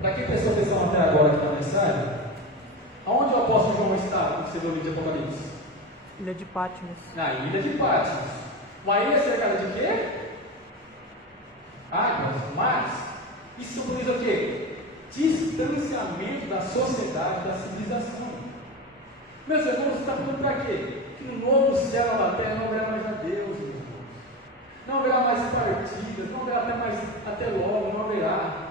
Para quem prestou atenção até agora aqui na mensagem, aonde o apóstolo João está quando você leu o livro de Apocalipse? Ilha de Patmos. Na ilha de Patmos. Uma ilha cercada de quê? Águas, mares. Isso simboliza o quê? distanciamento da sociedade, da civilização. Meus irmãos, está falando para quê? Que no novo céu e nova terra não haverá mais a Deus, meus irmãos. Não haverá mais partidas, não haverá até logo, não haverá.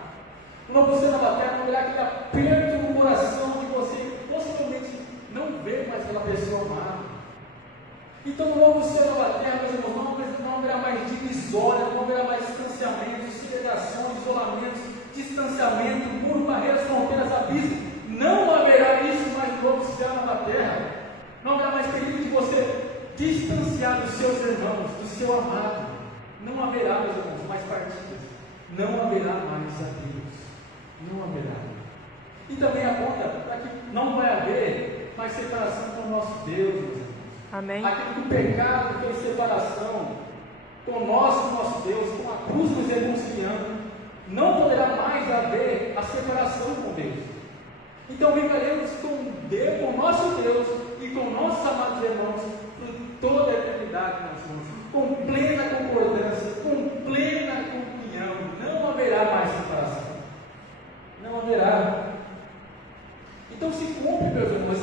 No novo céu e nova terra não haverá aquele aperto no coração de você possivelmente não ver mais aquela pessoa amada. Então, no novo céu e nova terra, meus irmãos, não haverá mais divisória, não haverá mais distanciamento, segregação, isolamento, distanciamento, muro, barreiras, fronteiras, abismo. Não haverá isso mais no novo céu e nova terra. Não haverá mais perigo de você distanciar dos seus irmãos, do seu amado. Não haverá, meus irmãos, mais partidas. Não haverá mais a Deus. Não haverá. E também aponta para que não vai haver mais separação com o nosso Deus, meus irmãos. Amém. Aquilo que o pecado fez separação com nós, com o nosso Deus, com a cruz nos reconciliando, não poderá mais haver a separação com Deus. Então viveremos com Deus, com o nosso Deus e com nossos amados irmãos por toda a eternidade, meus irmãos, com plena concordância, com plena comunhão. Não haverá mais separação. Não haverá. Então se cumpre, meus irmãos,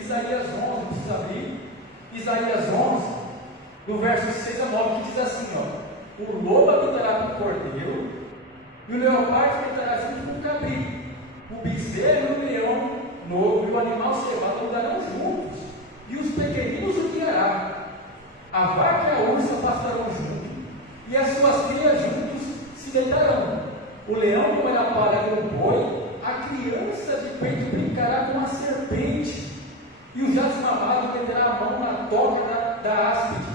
Isaías 11, precisa abrir. Isaías 11, do verso 6 a 9, que diz assim, ó: o lobo habitará com o cordeiro, e o leopardo habitará junto com o cabrito, o bezerro e o leão novo e o animal cevado andarão juntos, e os pequeninos o guiará. A vaca e a ursa pastarão juntos, e as suas crias juntos se deitarão. O leão comerá palha com o boi, a criança de peito brincará com a serpente, e o jasmamado meterá a mão na toca da áspide.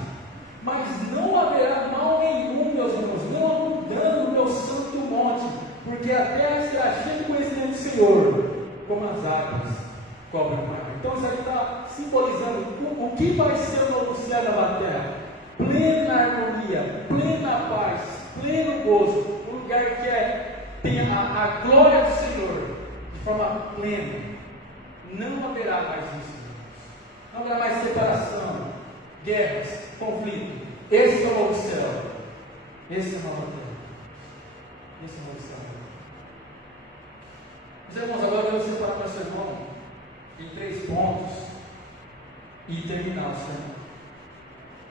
Mas não haverá mal nenhum, meus irmãos, não algum dano no meu santo monte, porque a terra será cheia de conhecimento do Senhor, como as águas cobrem o mar. Então isso aí está simbolizando o que vai ser o novo céu da nova terra: plena harmonia, plena paz, pleno gozo, um lugar que tem a glória do Senhor de forma plena. Não haverá mais isso. Não haverá mais separação, guerras, conflito. Esse é o novo céu. Esse é a nova terra. Esse é o novo céu. Meus irmãos, agora eu vou separar para o seu irmão em 3 pontos e terminar o sermão.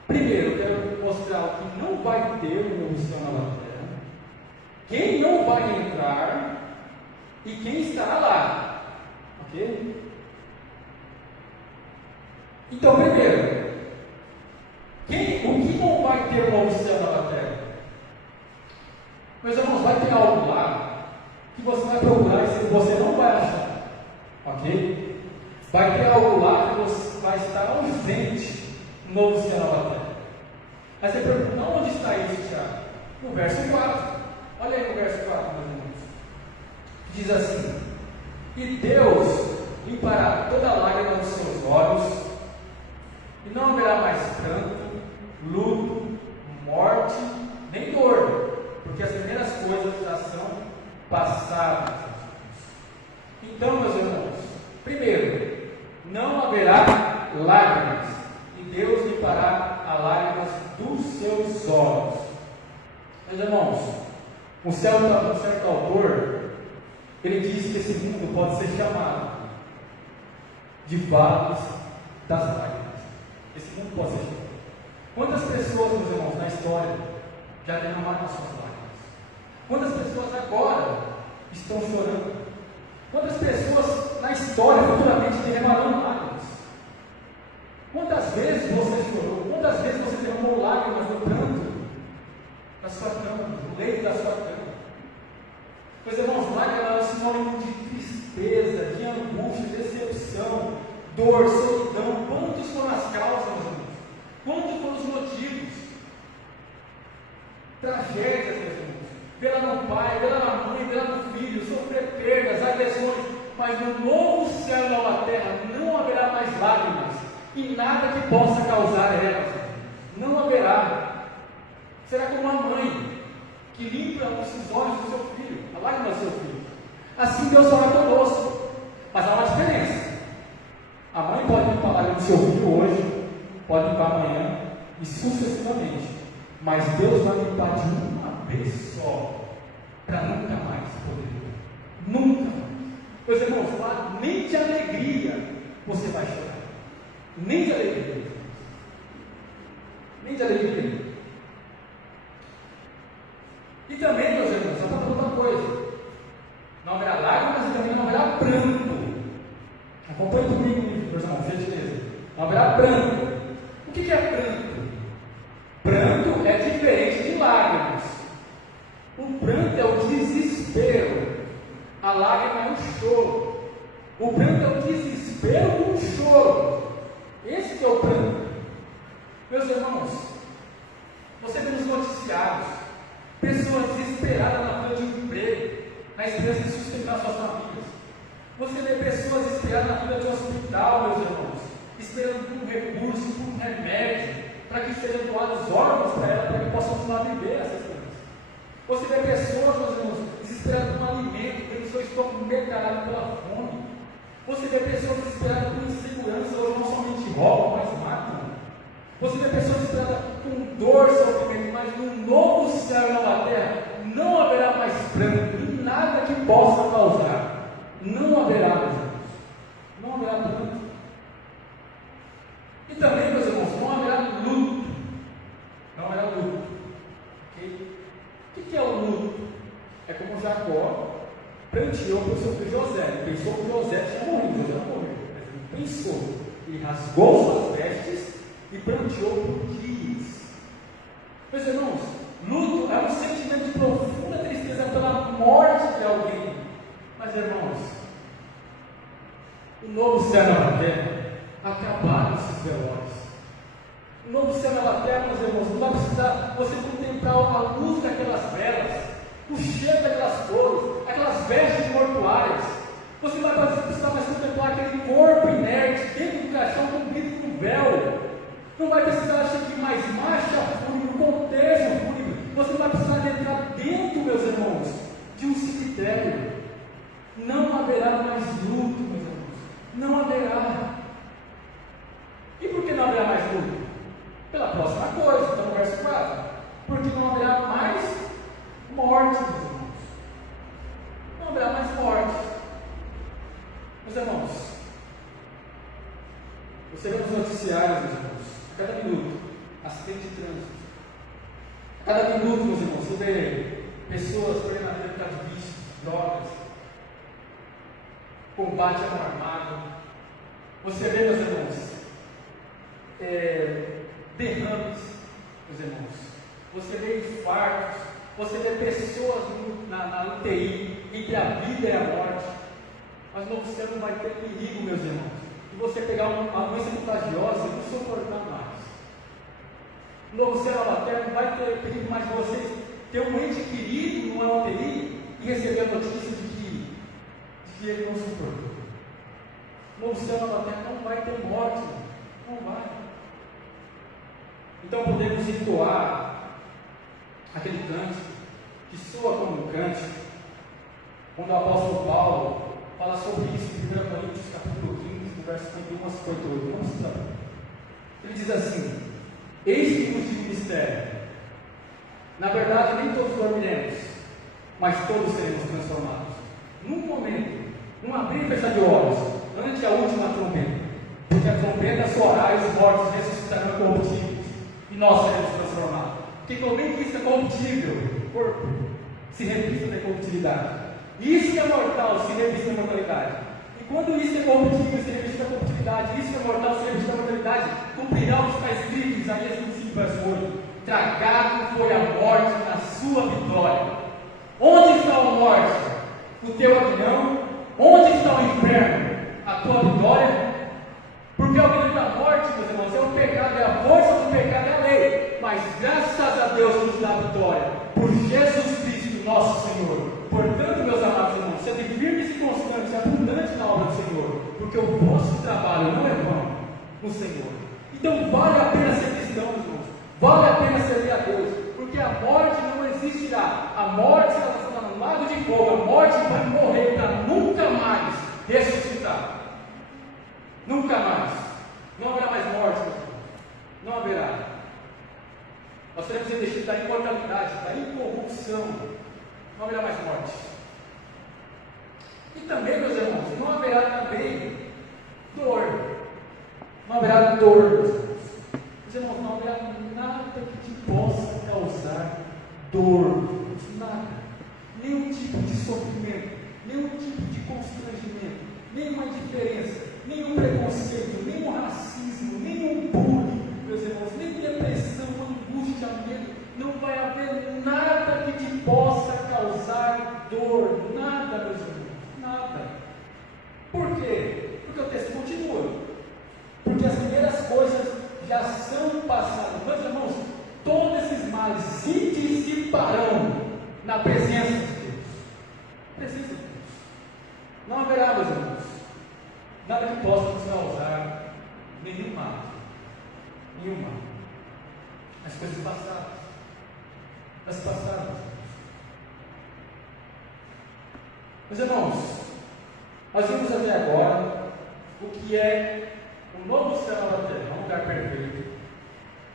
Primeiro, eu quero mostrar o que não vai ter no novo céu e nova terra, quem não vai entrar e quem estará lá. Ok? Então, primeiro, o que não vai ter no novo céu e nova terra? Meus irmãos, vai ter algo lá que você vai procurar e você não vai achar. Ok? Vai ter algo lá que você vai estar ausente no novo céu e nova terra. Aí você pergunta: onde está isso, Tiago? No verso 4. Olha aí no verso 4, meus irmãos. Diz assim: e Deus limpará toda lágrima dos seus olhos, e não haverá mais pranto, luto, morte, nem dor, porque as primeiras coisas já são passadas. Então, meus irmãos, primeiro, não haverá lágrimas, e Deus limpará as lágrimas dos seus olhos. Meus irmãos, um certo autor, ele diz que esse mundo pode ser chamado de vales das lágrimas. Esse mundo pode ser chamado. Quantas pessoas, meus irmãos, na história já derramaram suas lágrimas? Quantas pessoas agora estão chorando? Quantas pessoas na história futuramente derramarão lágrimas? Quantas vezes você chorou? Quantas vezes você derramou lágrimas no canto da sua cama, no leito da sua cama? Meus irmãos, lágrimas é um sinônimo de tristeza, de angústia, de decepção, dor, solidão. Quantas foram as causas, meus irmãos? Quantos foram os motivos? Tragédias, meus irmãos. Vê lá no pai, vê lá na mãe, vê lá no filho, sofrer perdas, agressões. Mas no novo céu e nova terra não haverá mais lágrimas e nada que possa causar elas. Não haverá. Será como uma mãe que limpa os olhos do seu filho, a lágrima do seu filho. Assim Deus fará conosco. Mas há uma diferença. A mãe pode limpar a lágrima do seu filho hoje, pode limpar amanhã e sucessivamente. Mas Deus vai limpar de uma vez só, para nunca mais poder. Nunca de alegria você vai chorar. Nem de alegria. Nem de alegria. E também, meus irmãos, só para falar outra coisa. Não haverá lágrimas e também não haverá pranto. Acompanhe comigo, meus irmãos, gentileza. Não haverá pranto. O que é pranto? Pranto é diferente de lágrimas. O pranto é o desespero. A lágrima é o choro. O pranto é o desespero com o choro. Esse que é o pranto. Meus irmãos, você vê nos noticiários pessoas desesperadas na fila de emprego, na esperança de sustentar suas famílias. Você vê pessoas desesperadas na fila de hospital, meus irmãos, esperando por um recurso, por um remédio, para que sejam doados órgãos para ela, para que possam continuar a viver essas coisas. Você vê pessoas, meus irmãos, desesperadas por um alimento, tendo seu estômago metralhado pela fome. Você vê pessoas desesperadas por insegurança, hoje não somente roubam, mas matam. Você vê pessoas desesperadas com dor e sofrimento, mas no novo céu e nova terra não haverá mais pranto e nada que possa causar. Não haverá, meus irmãos. Não haverá pranto. E também, meus irmãos, não haverá luto. Não haverá luto. Okay? O que é o luto? É como Jacó pranteou para o seu filho José. Ele pensou que José tinha morrido. José não morreu. Mas ele pensou. Ele rasgou suas vestes e pranteou por dias. Meus irmãos, luto é um sentimento de profunda tristeza pela morte de alguém. Mas, irmãos, o novo céu e nova terra acabaram esses velórios. O novo céu e nova terra, meus irmãos, não vai precisar você contemplar a luz daquelas velas, o cheiro daquelas flores, aquelas vestes mortuárias. Você não vai precisar mais contemplar aquele corpo inerte dentro do caixão cobrido com véu. Não vai precisar de mais marcha fúnebre, contexto fúnebre. Você não vai precisar entrar dentro, meus irmãos, de um cemitério. Não haverá mais luto, meus irmãos. Não haverá. E por que não haverá mais luto? Pela próxima coisa, então no verso 4. Porque não haverá mais morte, meus irmãos. Não haverá mais morte. Meus irmãos, você vê nos noticiários, meus irmãos, a cada minuto, acidente de trânsito. A cada minuto, meus irmãos, você vê pessoas perdendo a vida por causa de vícios, drogas, combate armado. Você vê, meus irmãos, derrames, meus irmãos. Você vê infartos. Você vê pessoas na UTI, entre a vida e a morte. Mas no novo céu não vai ter perigo, meus irmãos. E você pegar uma doença contagiosa e não suportar mais. No novo céu e nova terra não vai ter perigo mais de você ter um ente querido numa UTI e receber a notícia de que ele não suportou. No novo céu e nova terra não vai ter morte. Não vai. Então podemos entoar aquele cântico que soa como um cântico, quando o apóstolo Paulo fala sobre isso em 1 Coríntios capítulo 15, do verso 51 a 58. Vamos estudar. Ele diz assim: eis que vos digo mistério. Na verdade, nem todos dormiremos, mas todos seremos transformados. Num momento, num abrir e fechar de olhos, ante a última trombeta. Porque a trombeta soará e os mortos ressuscitarão corruptíveis, e nós seremos transformados. Porque também que isso é corruptível, o corpo se revista da corruptibilidade. Isso que é mortal se revista da mortalidade. E quando isso é corruptível se revista da corruptibilidade, isso que é mortal se revista da mortalidade, cumprirá o que está escrito em Isaías 25, verso 8: tragado foi a morte na sua vitória. Onde está a morte? O teu aguilhão? Onde está o inferno? A tua vitória? Porque o aguilhão da morte, meus irmãos, é o pecado, é a força do pecado, é a lei. Mas graças a Deus nos dá a vitória, por Jesus Cristo, nosso Senhor. Portanto, meus amados irmãos, sede firmes e constantes, abundantes na obra do Senhor, porque o vosso trabalho não é vão no Senhor. Então vale a pena ser cristão, meus irmãos. Vale a pena servir a Deus, porque a morte não existirá. A morte está no lago de fogo. A morte vai morrer para nunca mais ressuscitar. Nunca mais. Não haverá mais morte, meus irmãos. Não haverá. Nós teremos revestido da imortalidade, da incorrupção. Não haverá mais morte. E também, meus irmãos, não haverá também dor. Não haverá dor, meus irmãos. Meus irmãos, não haverá nada que te possa causar dor. Nada. Nenhum tipo de sofrimento, nenhum tipo de constrangimento, nenhuma indiferença, nenhum preconceito, nenhum racismo, nenhum bullying, meus irmãos, nem depressão, angústia, medo. Não vai haver nada que te possa causar dor. Nada, meus irmãos. Nada. Por quê? Porque o texto continua. Porque as primeiras coisas já são passadas. Meus irmãos, todos esses males se dissiparão na presença de Deus. Presença de Deus. Não haverá, meus irmãos, nada que possa nos causar nenhum mal. Nenhum mal. As coisas passadas. As passadas. Meus irmãos, nós vimos até agora o que é o novo céu na terra, um lugar perfeito,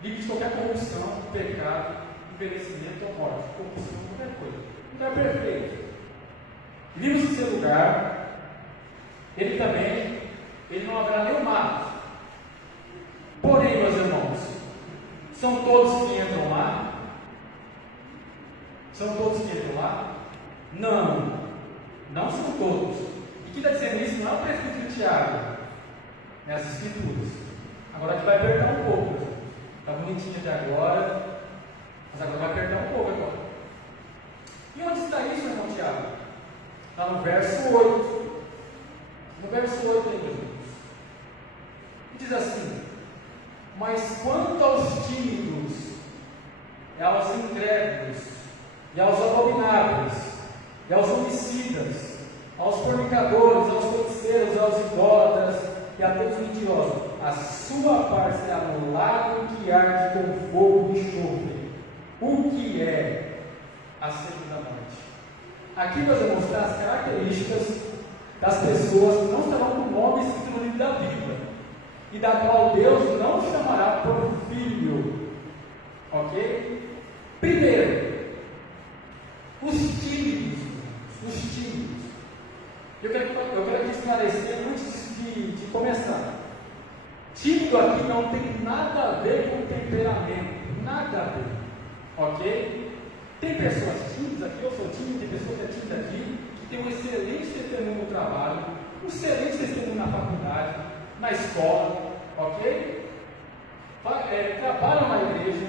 livre de qualquer corrupção, pecado, envelhecimento ou morte, corrupção, qualquer coisa. Um lugar perfeito. Vimos esse lugar, ele não haverá nenhum mato. Porém, meus irmãos, são todos que entram lá? São todos que entram lá? Não, não são todos. E quem está dizendo isso não é o presbítero Tiago, é as Escrituras. Agora a gente vai apertar um pouco. Está bonitinho até agora, mas agora vai apertar um pouco agora. E onde está isso, irmão Tiago? Está no verso 8. No verso 8 aí, meus irmãos. E diz assim: mas quanto aos tímidos, e aos incrédulos, e aos abomináveis, e aos homicidas, aos fornicadores, aos feiticeiros, aos idólatras, e a todos os mentirosos, a sua parte será no lago que arde com fogo e enxofre, o que é a segunda morte. Aqui, meus irmãos, estão as características das pessoas que não estarão com o nome escrito no livro da Bíblia, e da qual Deus não chamará por filho. Ok? Primeiro, os tímidos. Os tímidos. Eu quero aqui esclarecer antes de começar. Tímido aqui não tem nada a ver com temperamento. Nada a ver. Ok? Tem pessoas tímidas aqui, eu sou tímido, tem pessoas que é tímida aqui, que tem um excelente testemunho no trabalho, um excelente testemunho na faculdade, na escola, ok? Trabalham na igreja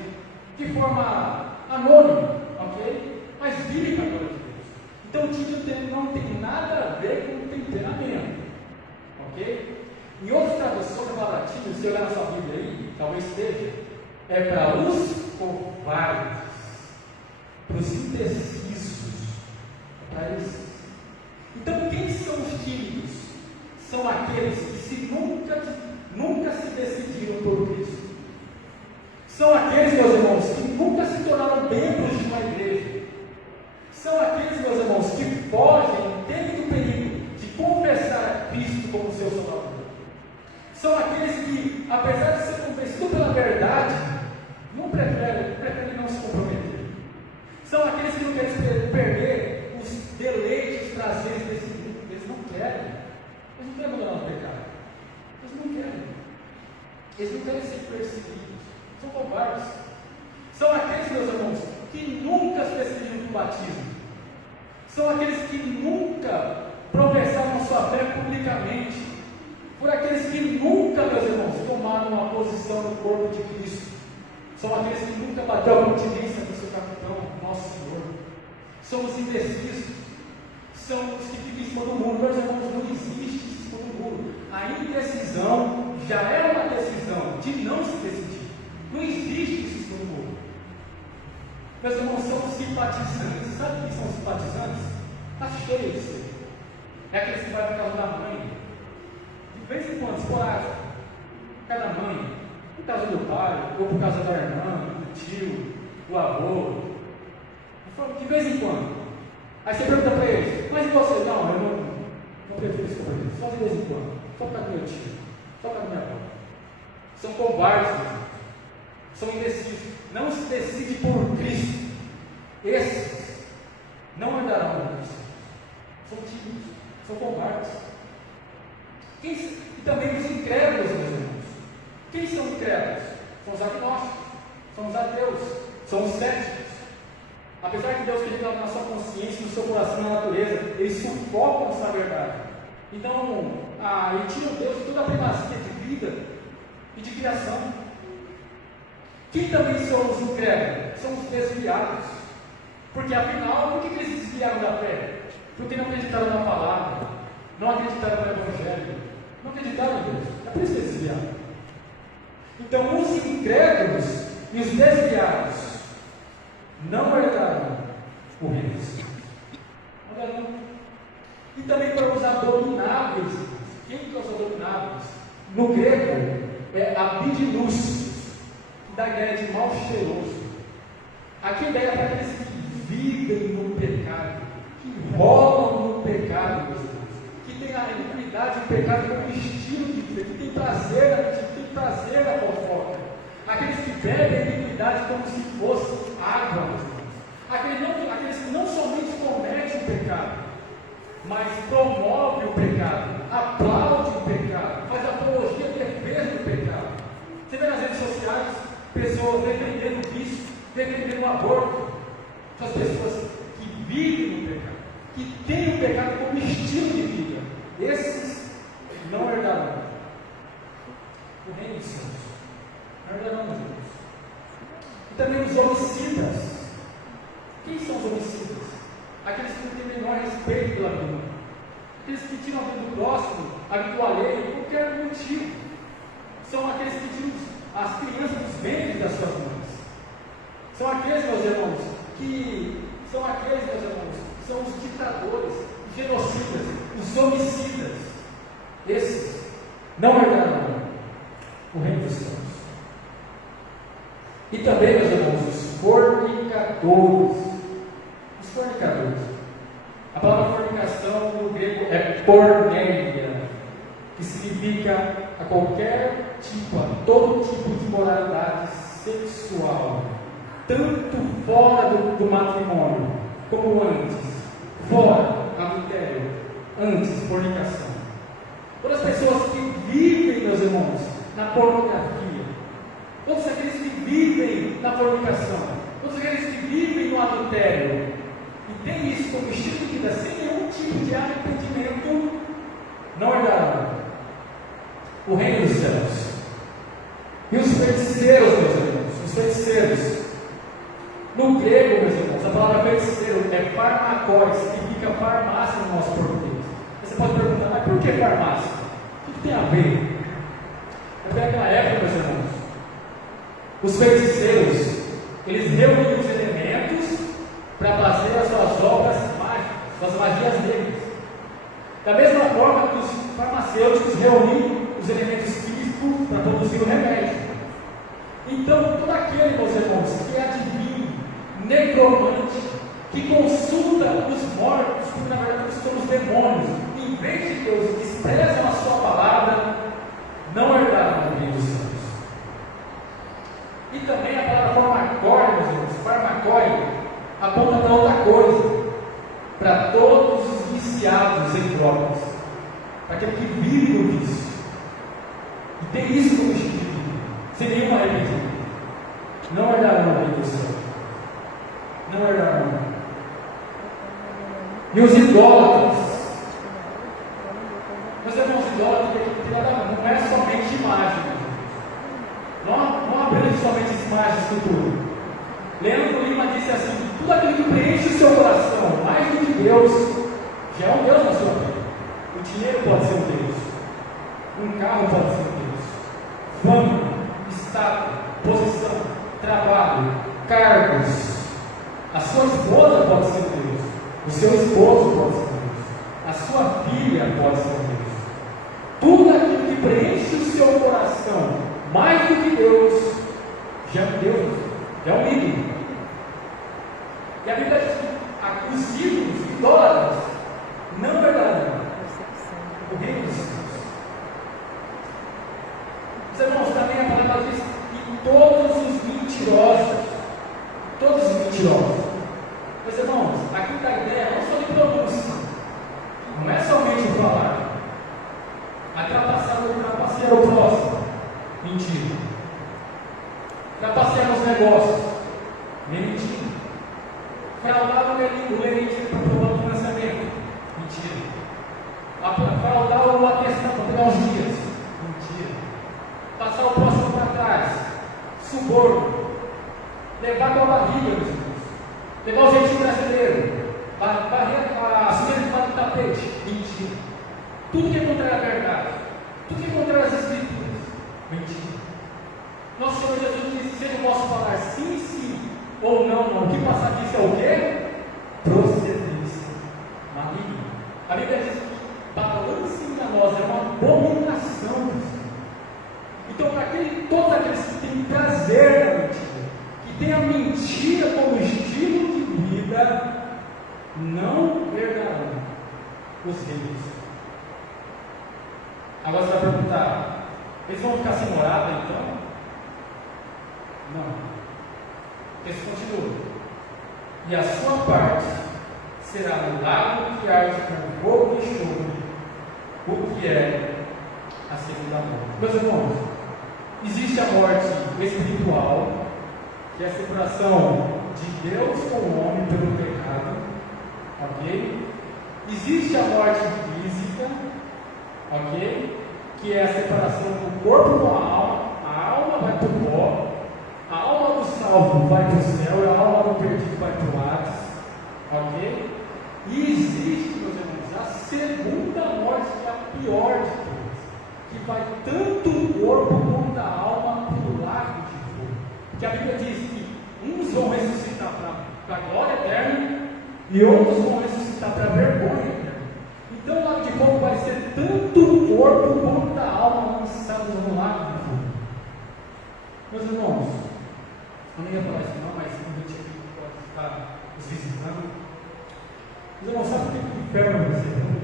de forma anônima, ok? Mas vivem para a glória de Deus. Então o tímido não tem nada a ver com temperamento, ok? Em outras traduções, a palavra tímido, se você olhar na sua Bíblia aí, talvez seja, é para os covardes, para os indecisos, para eles. Então quem são os tímidos? São aqueles que nunca se decidiram por Cristo. São aqueles, meus irmãos, que nunca se tornaram membros de uma igreja. São aqueles, meus irmãos, que fogem, temem do perigo de confessar a Cristo como seu Salvador. São aqueles que, apesar de ser convencidos pela verdade, não preferem não se comprometer. São aqueles que não querem perder os deleites prazeres desse mundo. Eles não querem. Eles não querem mudar o pecado. Eles não querem. Eles não querem ser perseguidos. São covardes. São aqueles, meus irmãos, que nunca se decidiram para o batismo. São aqueles que nunca professaram a sua fé publicamente. Por aqueles que nunca, meus irmãos, tomaram uma posição no corpo de Cristo. São aqueles que nunca bateram a continência do seu capitão, nosso Senhor. São os indecisos. São os que ficam em cima do muro. Meus irmãos, não existe em cima do muro. A indecisão já é uma decisão de não se decidir. Não existe isso em cima do muro. Meus irmãos, são os simpatizantes. Sabe o que são os simpatizantes? Está cheio de ser. É aqueles que vai para casa da mãe. De vez em quando, esporádico. Casa da mãe. Por causa do pai, ou por causa da irmã, do tio, do avô. De vez em quando. Aí você pergunta para eles, mas e você? Não, eu não prefiro isso para eles. Só de vez em quando. Só por causa do meu tio. Só por causa da minha avó. São covardes. São indecisos. Não se decide por Cristo. Esses não andarão no Cristo. São tímidos. São covardes. E também os incrédulos, meus irmãos. Quem são incrédulos? São os agnósticos, são os ateus, são os céticos. Apesar de Deus querer na sua consciência, no seu coração, na natureza, eles sufocam essa verdade. Então, e tiram Deus de toda a primazia de vida e de criação. Quem também são os incrédulos? São os desviados. Porque afinal, por que eles desviaram da fé? Porque não acreditaram na palavra, não acreditaram no Evangelho, não acreditaram em Deus. É por isso que eles desviaram. Então, os incrédulos e os desviados não herdarão o reino dos céus. E também para os abomináveis. Quem que são os abomináveis? No grego é abidinus, que dá a ideia de mal cheiroso. Aqui a ideia é para aqueles que vivem no pecado, que rolam no pecado, que têm a iniquidade do pecado como estilo de vida, que tem prazer na mentira, que tem prazer na fofoca. Aqueles que bebem a iniquidade como se fosse água. Aqueles que não somente cometem o pecado, mas promove o pecado, aplaude o pecado, faz apologia, defesa do pecado. Você vê nas redes sociais pessoas defendendo o vício, defendendo o aborto. São as pessoas que vivem no pecado, que têm o pecado como estilo de vida. Esses não herdarão o reino dos céus. Não herdarão, meus irmãos. E também os homicidas. Quem são os homicidas? Aqueles que não têm menor respeito pela vida, aqueles que tiram a vida do próximo, a vida do alheio, por qualquer motivo. São aqueles que tiram as crianças dos ventres das suas mães. São aqueles, meus irmãos, que são os ditadores, os genocidas, os homicidas. Esses não herdarão o reino dos céus. E também, meus irmãos, os fornicadores. A palavra fornicação no grego é porneia, que significa a qualquer tipo, a todo tipo de moralidade sexual, tanto fora do matrimônio, como antes, fora adultério, antes fornicação. Todas as pessoas que vivem, meus irmãos, na pornografia, todos aqueles que vivem na fornicação, todos aqueles que vivem no adultério, e tem isso como estilo de vida, sem nenhum tipo de arrependimento, não herdarão o reino dos céus. E os feiticeiros, meus irmãos, os feiticeiros, no grego, meus irmãos, a palavra feiticeiro é farmakóis, que significa farmácia no nosso português. Você pode perguntar, mas por que farmácia? O que tem a ver? Até naquela época, meus irmãos, os feiticeiros, eles reuniam os elementos para fazer as suas obras mágicas, suas magias negras. Da mesma forma que os farmacêuticos reuniam os elementos físicos para produzir o remédio. Então, todo aquele, meus irmãos, que é adivinho, necromante, que consulta os mortos, porque na verdade são os demônios, em vez de Deus, desprezam a sua palavra, não herdarão o reino dos céus. E também a palavra farmacói, meus irmãos, farmacói, aponta para outra coisa, para todos os viciados em drogas, para aquele que vive no vício, e tem isso como estilo de vida, sem nenhum arrependimento, não herdarão o reino dos céus, não herdarão. E os idólatras, meus irmãos, idólatras não é somente imagem, não abrange somente imagem e escultura. Leandro Lima disse assim: tudo aquilo que preenche o seu coração, mais do que Deus, já é um Deus na sua vida. O dinheiro pode ser um Deus, um carro pode ser um Deus, fama, status, posição, trabalho, cargos. A sua esposa pode ser um Deus, o seu esposo pode ser um Deus, a sua filha pode ser um Deus. Tudo aquilo que preenche o seu coração, mais do que Deus, já é um Deus, já é um ídolo. E a Bíblia diz que os ídolos, idólatras, não herdarão o reino dos céus. Os irmãos, também a palavra diz que todos os mentirosos, meus irmãos, aqui está a ideia não só de pronúncia, não é somente falar. Aqui negócios, mentira. Fraudar o merentido para provar o financiamento, mentira. Fraudar o atestado para pegar os dias, mentira. Passar o próximo para trás, suborno, levar com a barriga, meus irmãos, levar o jeitinho brasileiro, acender debaixo do tapete, mentira. Tudo que é contrário à verdade, tudo que é contrário às escrituras, mentira. Nosso Senhor Jesus disse: seja eu posso falar sim, sim, ou não, não. O que passar disso é o quê? Procedência maligna. A Bíblia diz que balança enganosa é uma abominação do Senhor. Então, para todos aqueles que têm prazer na mentira, que têm a mentira como estilo de vida, não herdarão os reinos. Agora você vai perguntar: eles vão ficar sem morada então? Não. Esse continua. E a sua parte será no lago que arde com fogo e enxofre, o que é a segunda morte. Meus irmãos, existe a morte espiritual, que é a separação de Deus com o homem pelo pecado, ok? Existe a morte física, ok? Que é a separação do corpo com a alma vai para o pó, a alma do salvo vai para o céu e a alma do perdido vai para o Hades, ok? E existe, meus irmãos, a segunda morte, que é a pior de todas, que vai tanto o corpo quanto a alma para o lago de fogo. Porque a Bíblia diz que uns vão ressuscitar para a glória eterna e outros vão ressuscitar para a vergonha eterna. Então o lago de fogo vai ser tanto o corpo quanto a alma lançados no lago de fogo. Meus irmãos, eu não ia falar isso não, mas como a gente pode estar nos visitando, meus irmãos, sabe por que o inferno vai ser ruim?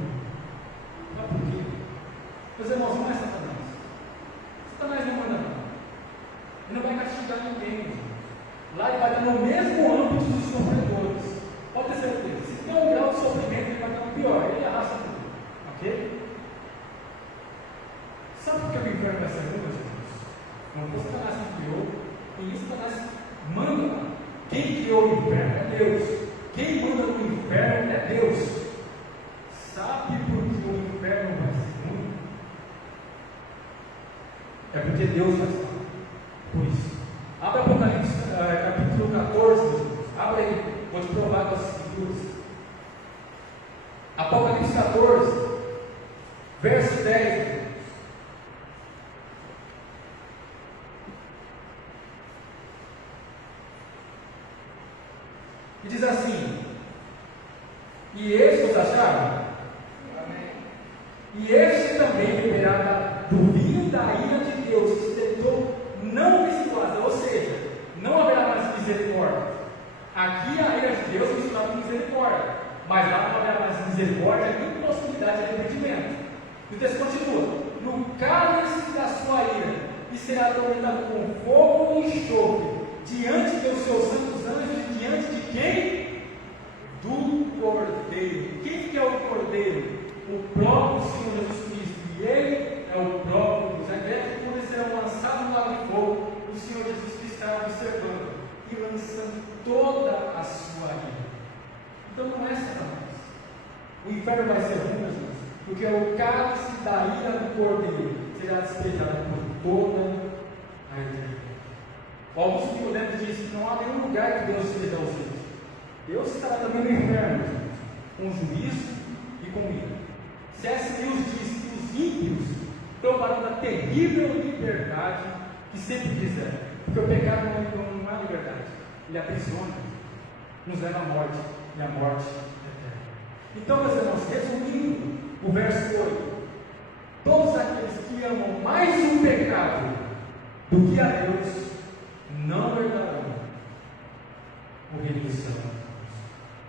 Sabe por quê? Meus irmãos, não é Satanás. Satanás não manda não. Ele não vai castigar ninguém. Lá ele vai dar no mesmo âmbito dos sofredores. Pode ter certeza. Se tem um grau de sofrimento, ele vai dar um pior. Ele arrasta tudo. Ok? Sabe por que o inferno vai ser ruim, meus irmãos? Não foi Satanás que criou. E isso Satanás manda. Quem criou o inferno é Deus. Quem manda no inferno é Deus. Sabe por que o inferno vai ser ruim? É porque Deus vai estar. Por isso. Abra Apocalipse capítulo 14. Abra aí. Vou te provar com as escrituras. Apocalipse 14, verso 10. E diz assim: e este, vocês acharam? Amém. E este também beberá do vinho da ira de Deus, que se deitou não misturada, ou seja, não haverá mais misericórdia. Aqui a ira de Deus misturada com misericórdia, mas lá não haverá mais misericórdia nem possibilidade de arrependimento. E o texto continua: no cálice da sua ira, e será atormentado com fogo e enxofre, diante dos seus santos anjos, e diante de quem? Do Cordeiro. Quem que é o Cordeiro? O próprio Senhor Jesus Cristo. E Ele é o próprio Deus. A ideia é que quando eles serão lançados no lago de fogo, o Senhor Jesus Cristo estará observando e lançando toda a sua ira. Então não é Satanás. O inferno vai ser ruim, meus irmãos, porque o cálice da ira do Cordeiro será despejado por toda a eternidade. O Augusto Nicodemo diz que não há nenhum lugar que Deus esteja ausente. Deus estará também no inferno, com juízo e com ira. C.S. Lewis diz que os ímpios provarão da terrível liberdade que sempre quiserem, porque o pecado não é liberdade, ele aprisiona, nos leva à morte, e à morte eterna. Então, meus irmãos, resumindo o verso 8, todos aqueles que amam mais o pecado do que a Deus não herdarão o reino do céu.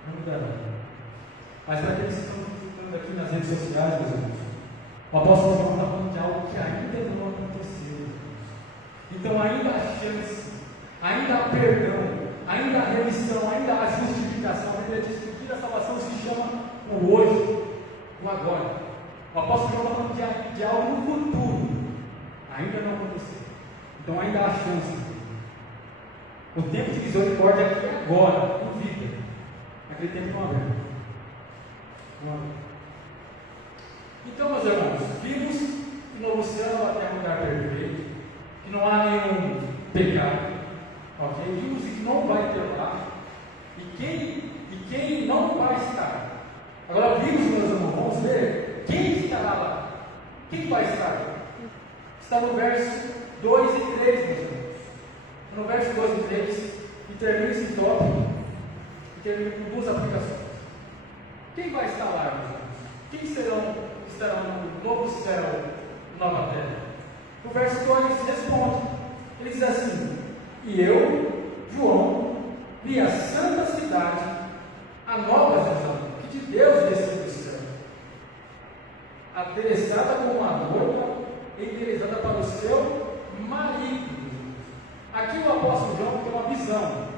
Não herdarão. Mas para aqueles que estão visitando aqui nas redes sociais, meus irmãos, o apóstolo João está falando de algo que ainda não aconteceu. Então ainda há chance, ainda há perdão, ainda há remissão, ainda há justificação. A Bíblia diz que o dia da salvação se chama o hoje, o agora. O apóstolo João está falando de algo no futuro. Ainda não aconteceu. Então ainda há chance. O tempo de misericórdia aqui agora, em vida. Naquele tempo não havia. Então, meus irmãos, vimos que no novo céu até um lugar perfeito, que não há nenhum pecado, ok? Vimos que não vai ter lá, e quem não vai estar. Agora vimos, meus irmãos, vamos ver quem estará lá. Quem vai estar? Está no verso 2 e 3, meus irmãos. No verso 2 e 3, e termina esse tópico, e termina com duas aplicações. Quem vai estar lá, meus irmãos? Quem estarão no novo céu, nova terra? No verso 2 responde, ele diz assim: e eu, João, vi a santa cidade, a nova Jerusalém, que de Deus desceu do céu, adereçada como uma noiva, endereçada para o seu marido. Aqui o apóstolo João tem uma visão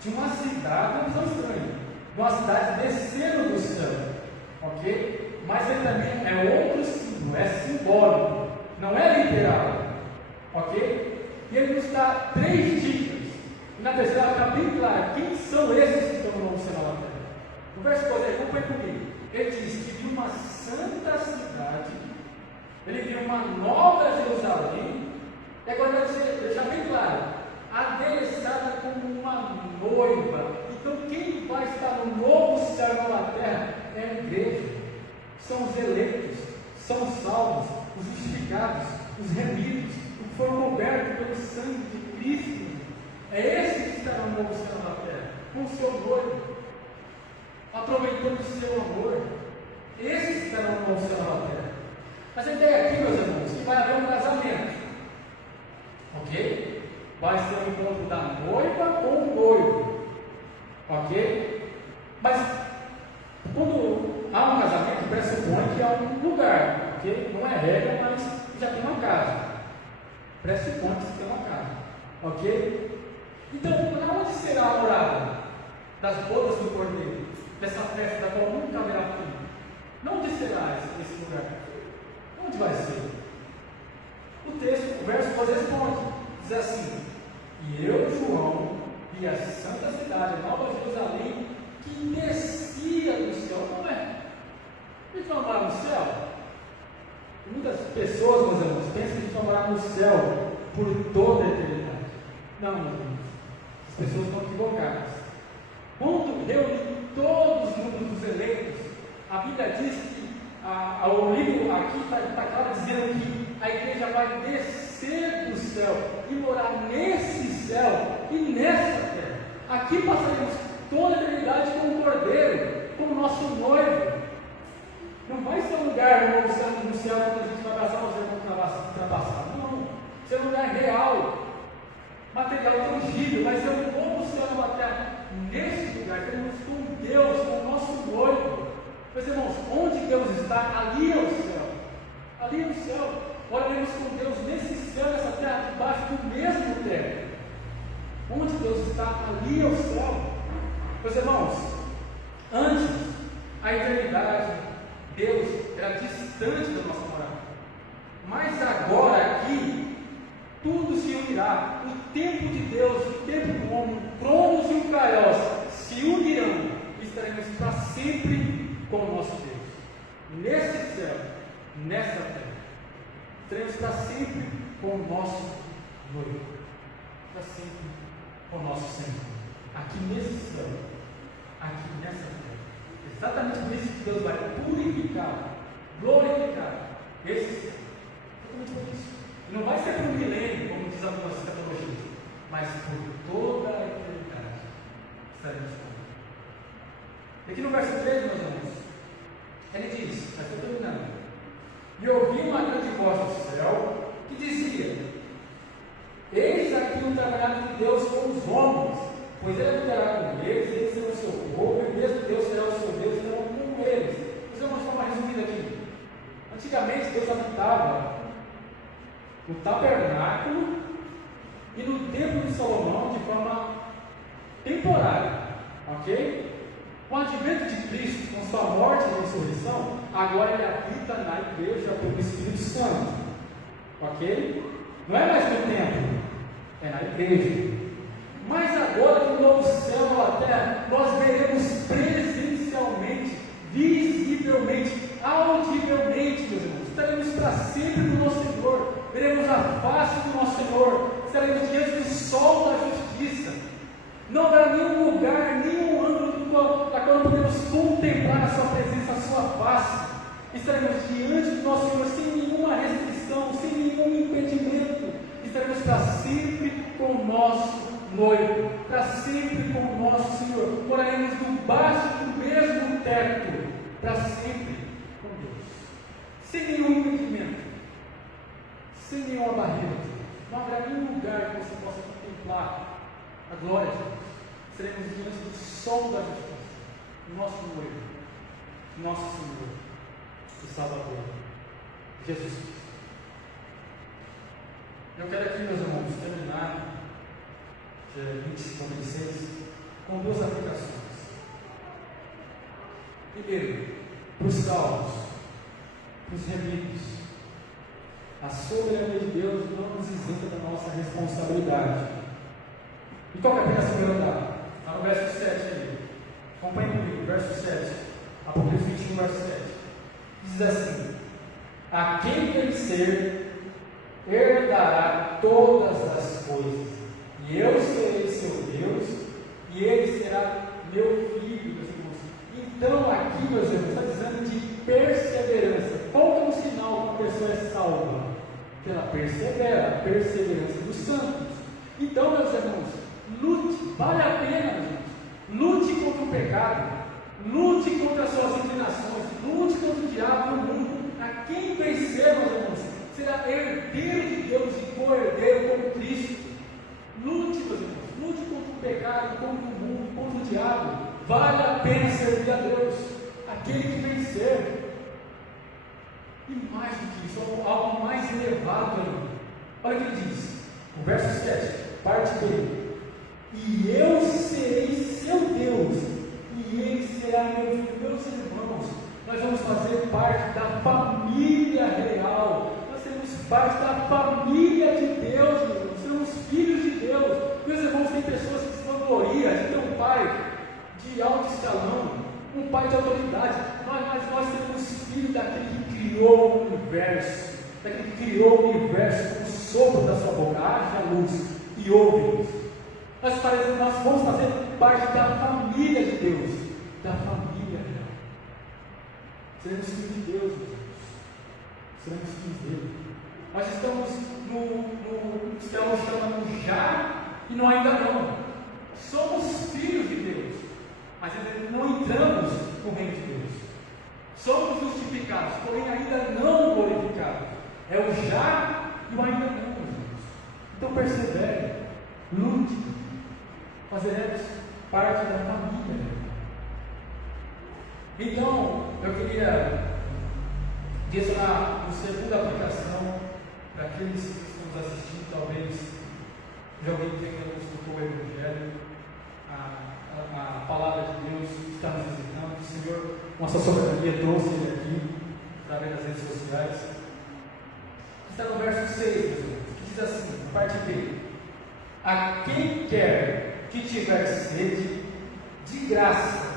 de uma cidade, uma visão estranha, de uma cidade descendo do céu, ok? Mas ele também é outro símbolo, é simbólico, não é literal, ok? E ele nos dá 3 dicas, e na terceira fica bem claro quem são esses que estão no novo céu na terra. No verso 4, acompanhe comigo, ele diz que viu uma santa cidade, ele viu uma nova Jerusalém, e agora eu quero deixar bem claro, adereçada como uma noiva. Então quem vai estar no novo céu e nova terra é a igreja, são os eleitos, são os salvos, os justificados, os remidos, os que foram cobertos pelo sangue de Cristo. É esse que estará no novo céu e nova terra, com o seu noivo, aproveitando o seu amor. Esses que estarão no novo céu e nova terra. Mas a ideia aqui, meus irmãos, que vai haver um casamento, ok? Vai ser o encontro da noiva com o noivo, ok? Mas quando há um casamento, pressupõe que há um lugar, ok? Não é regra, mas já tem uma casa. Pressupõe que tem uma casa, ok? Então, onde será a morada das bodas do Cordeiro, dessa festa da qual nunca haverá fim? Onde será esse lugar? Onde vai ser? O texto, o verso 2 responde, diz assim: e eu, João, vi a santa cidade, Nova Jerusalém, que descia do céu. Não é? A gente vai morar no céu? Muitas pessoas, meus irmãos, pensam que a gente vai morar no céu por toda a eternidade. Não, meus irmãos, as pessoas estão equivocadas. Quando reúne todos os números dos eleitos, a Bíblia diz que o livro aqui está claro dizendo que a igreja vai descer do céu e morar nesse céu e nessa terra. Aqui passaremos toda a eternidade com o Cordeiro, como nosso noivo. Não vai ser um lugar no céu onde a gente vai abraçar os irmãos ultrapassados. Não. Vai ser um lugar real, material tangível. Vai ser um novo céu na terra. Nesse lugar teremos com Deus, com o nosso noivo. Meus irmãos, onde Deus está, ali é o céu. Ali é o céu. Oraremos com Deus nesse céu, nessa terra, debaixo do mesmo teto. Onde Deus está, ali é o céu. Meus irmãos, antes, a eternidade, Deus era distante da nossa morada. Mas agora aqui, tudo se unirá. O tempo de Deus, o tempo do homem, o Cronos e o Kairos se unirão e estaremos para sempre com o nosso Deus. Nesse céu, nessa terra, estaremos para sempre com o nosso noivo. Para sempre com o nosso Senhor. Aqui nesse céu, aqui nessa terra. Exatamente por isso que Deus vai purificar, glorificar esse céu. Exatamente por isso. E não vai ser por um milênio, como diz a nossa escatologia, mas por toda a eternidade estaremos com Ele. E aqui no verso 3, meus irmãos, ele diz, mas estou terminando: e ouvi uma grande voz do céu que dizia: eis aqui o tabernáculo de Deus com os homens, pois ele habitará com eles serão o seu povo, e mesmo Deus será o seu Deus, e serão com eles. Mas vamos dar uma resumida aqui. Antigamente Deus habitava no tabernáculo e no templo de Salomão de forma temporária, ok? Com o advento de Cristo, com sua morte e ressurreição, agora ele habita na igreja pelo Espírito Santo, ok? Não é mais no templo, é na igreja. Mas agora que o novo céu e a terra, nós veremos presencialmente, visivelmente, audivelmente, meus irmãos. Estaremos para sempre com o nosso Senhor, veremos a face do nosso Senhor, estaremos diante do sol da justiça. Não haverá nenhum lugar, nenhum ângulo da qual podemos contemplar a sua presença, a sua face. Estaremos diante do nosso Senhor sem nenhuma restrição, sem nenhum impedimento. Estaremos para sempre com o nosso noivo, para sempre com o nosso Senhor. Moraremos debaixo do mesmo teto, para sempre com Deus, sem nenhum impedimento, sem nenhuma barreira. Não haverá nenhum lugar que você possa contemplar a glória de Deus. Seremos diante do sol da justiça, nosso noivo, nosso Senhor e Salvador, Jesus Cristo. Eu quero aqui, meus irmãos, terminar dia 25 a 26 com duas aplicações. Primeiro, para os salvos, para os remidos, a soberania de Deus não nos isenta da nossa responsabilidade. E qual é a primeira soberania? Está no verso 7 aí. Acompanhe comigo, verso 7. Apocalipse 21, verso 7. Diz assim: a quem vencer, herdará todas as coisas, e eu serei seu Deus, e ele será meu filho, meus irmãos. Então, aqui, meus irmãos, está dizendo de perseverança. Qual que é o sinal que uma pessoa é salva? Que ela persevera, a perseverança dos santos. Então, meus irmãos, lute, vale a pena, meus irmãos. Lute contra o pecado, lute contra as suas inclinações, lute contra o diabo e o mundo. A quem vencer, meus irmãos, será herdeiro de Deus e co-herdeiro com Cristo. Lute, meus irmãos, lute contra o pecado, contra o mundo, contra o diabo. Vale a pena servir a Deus, aquele que vencer. E mais do que isso, algo mais elevado, meu irmão. Olha o que ele diz, o verso 7, parte B. E eu serei seu Deus, e ele será meu filho. Meus irmãos, nós vamos fazer parte da família real, nós seremos parte da família de Deus, meus irmãos, seremos filhos de Deus. Meus irmãos, tem pessoas que se vangloriam de ter um pai de alto escalão, um pai de autoridade, mas nós seremos filhos daquele que criou o universo, daquele que criou o universo com o sopro da sua boca. Haja luz e ouve-nos. Nós vamos fazer parte da família de Deus, da família real. Seremos filhos de Deus, meus irmãos. Seremos filhos dele. Nós estamos no céu, estamos no já e no ainda não. Somos filhos de Deus, mas ainda não entramos no reino de Deus. Somos justificados, porém ainda não glorificados. É o já e o ainda não, meus irmãos. Então persevere, lute, fazeremos parte da família. Então, eu queria direcionar uma segunda aplicação para aqueles que estão nos assistindo, talvez já alguém tenha escutou o Evangelho, a palavra de Deus está nos visitando. O Senhor, com a sua soberania, trouxe ele aqui, através das redes sociais. Está no verso 6, que diz assim, a parte B: a quem quer que tiver sede, de graça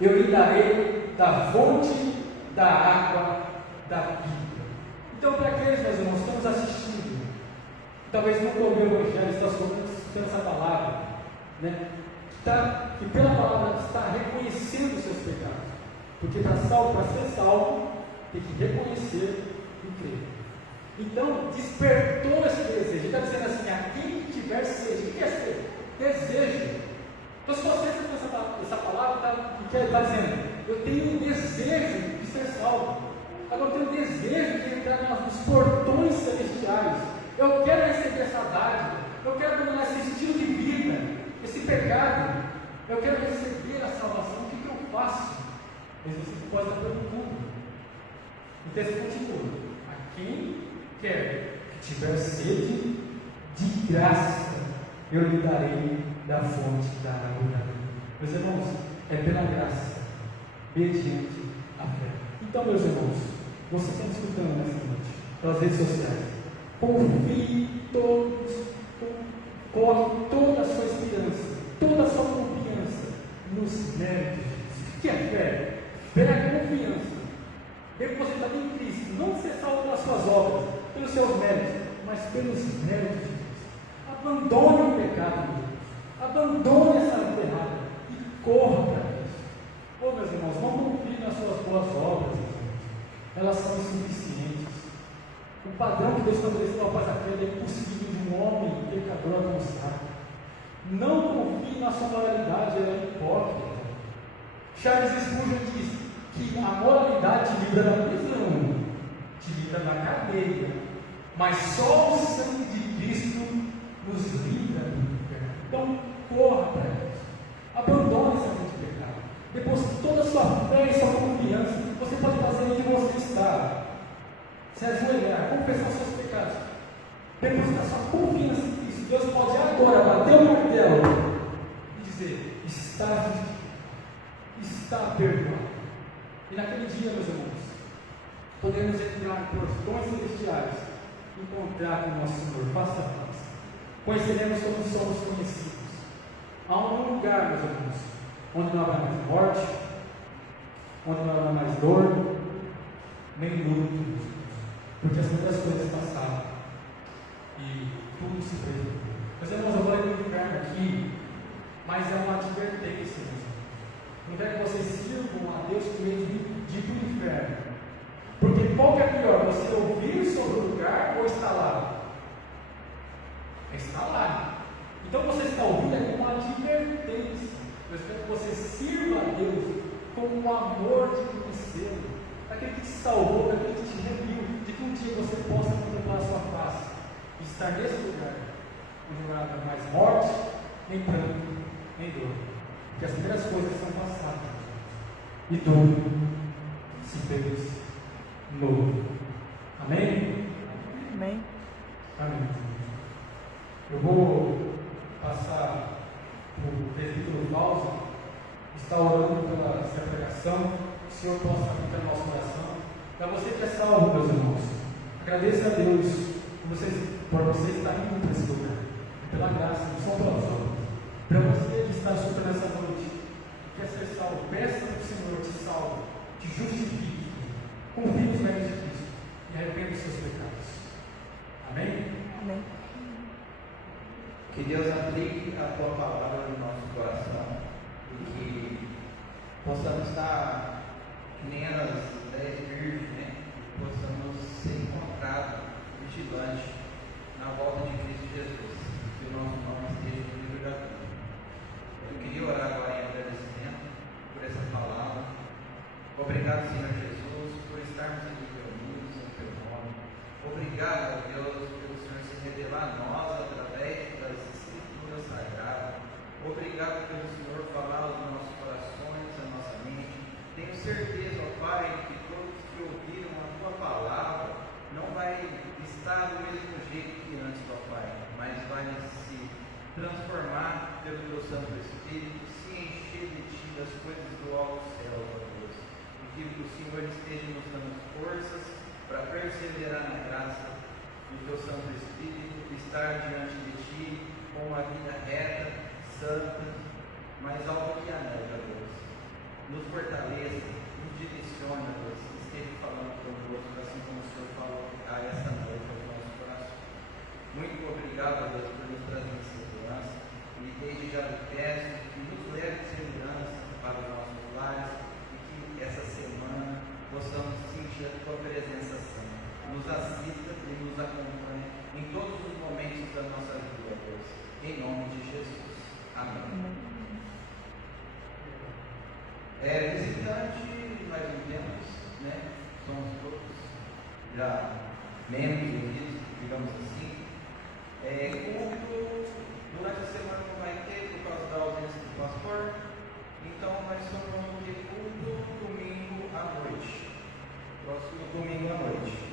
eu lhe darei da fonte da água da vida. Então, para aqueles, meus irmãos, que estamos assistindo, talvez não ouviu o Evangelho, está escutando essa palavra, né? Que pela palavra está reconhecendo os seus pecados, porque para ser salvo, tem que reconhecer e crer. Então, despertou esse desejo. Ele está dizendo assim: a quem tiver sede. O que é sede? Desejo. Então, se você está essa palavra, está dizendo: eu tenho um desejo de ser salvo. Agora, eu tenho um desejo de entrar nos portões celestiais. Eu quero receber essa dádiva. Eu quero dominar esse estilo de vida, esse pecado. Eu quero receber a salvação. O que eu faço? Mas você pode estar perguntando. O texto continua: a quem quer que tiver sede, de graça eu lhe darei da fonte da água da vida. Meus irmãos, é pela graça, mediante a fé. Então, meus irmãos, vocês estão escutando nessa noite, pelas redes sociais, confie todos, coloque toda a sua esperança pelos méritos. O que é fé? Fé é a confiança. Depositada em Cristo, não ser salvo pelas suas obras, pelos seus méritos, mas pelos méritos de Deus. Abandone o pecado de Deus. Abandone essa vida errada e corra para Deus. Oh, meus irmãos, não confie nas suas boas obras, meus irmãos. Elas são insuficientes. O padrão que Deus estabeleceu após a queda é impossível de um homem pecador alcançar. Não confie na sua moralidade, ela é hipócrita. Charles Spurgeon diz que a moralidade te livra da prisão, te livra da cadeia, mas só o sangue de Cristo nos livra do inferno. Então, corra para Deus. Abandone essa vida de pecado. Deposite toda a sua fé e sua confiança. Você pode fazer onde você está. Se ajoelhar, confessar seus pecados. Depositar sua confiança em Cristo. Deus pode agora bater o martelo e dizer: está justificado, está perdoado. E naquele dia, meus irmãos, podemos entrar por portões celestiais e encontrar com o nosso Senhor face a face. Conheceremos como somos conhecidos. Há um lugar, meus irmãos, onde não haverá mais morte, onde não haverá mais dor, nem luto, porque as primeiras coisas passaram e tudo se fez. Meus irmãos, eu falei do inferno aqui, mas é uma advertência, meus irmãos. Não quero que vocês sirvam a Deus com medo de ir para o inferno. Porque qual que é pior? Você ouvir sobre o lugar ou estar lá? É estar lá. Então você está ouvindo é como uma advertência. Eu espero que você sirva a Deus com o amor de conhecê-lo, daquele que te salvou, daquele que te remiu, de que um dia você possa contemplar a sua face e estar nesse lugar, onde não haverá mais morte, nem pranto, nem dor. Porque as primeiras coisas são passadas e tudo se fez novo. Amém? Amém. Amém. Eu vou passar o presbítero Fausto, está orando pela essa pregação. Que o Senhor possa aplicar no nosso coração. Para você que é salvo, meus irmãos, agradeça a Deus por você estar indo para esse lugar, pela graça, não só pelas obras. Para você que está sobre essa noite, quer ser salvo, peça para o Senhor te salve, te justifique, confie nos méritos de Cristo e arrependa os seus pecados. Amém? Amém. Que Deus aplique a tua palavra no nosso coração e que possamos estar que nem as 10 virgens, né? Possamos ser encontrados vigilantes na volta de Cristo Jesus, que o nosso nome esteja no livro da vida. Eu queria orar agora em agradecimento por essa palavra. Obrigado, Senhor Jesus, por estarmos aqui reunidos em teu nome. Obrigado, Deus, pelo Senhor se revelar a nós através das Escrituras Sagradas. Obrigado pelo Senhor falar aos nossos corações, à nossa mente. Tenho certeza, ó Pai, que todos que ouviram a tua palavra não vai estar do mesmo jeito que antes, ó Pai, mas vai se transformar pelo teu Santo Espírito, se encher de ti das coisas do alto céu, ó Deus. E que o Senhor esteja nos dando forças para perseverar na graça do teu Santo Espírito, estar diante de ti com uma vida reta, santa, mais alta que a neve, ó Deus. Nos fortaleça, nos direcione, ó Deus, esteja falando conosco, assim como o Senhor falou a esta noite aos nossos corações. Muito obrigado, ó Deus, por nos trazer em segurança, e desde já lhe peço que nos leve de segurança para os nossos lares e que essa semana possamos sentir a tua presença santa. Nos assista e nos acompanhe em todos os momentos da nossa vida, ó Deus. Em nome de Jesus. Amém. Visitante, nós não temos, né? Somos todos já membros unidos, digamos assim. Culto, durante a semana não vai ter, por causa da ausência do pastor. Então, nós só vamos ter culto domingo à noite. Próximo domingo à noite.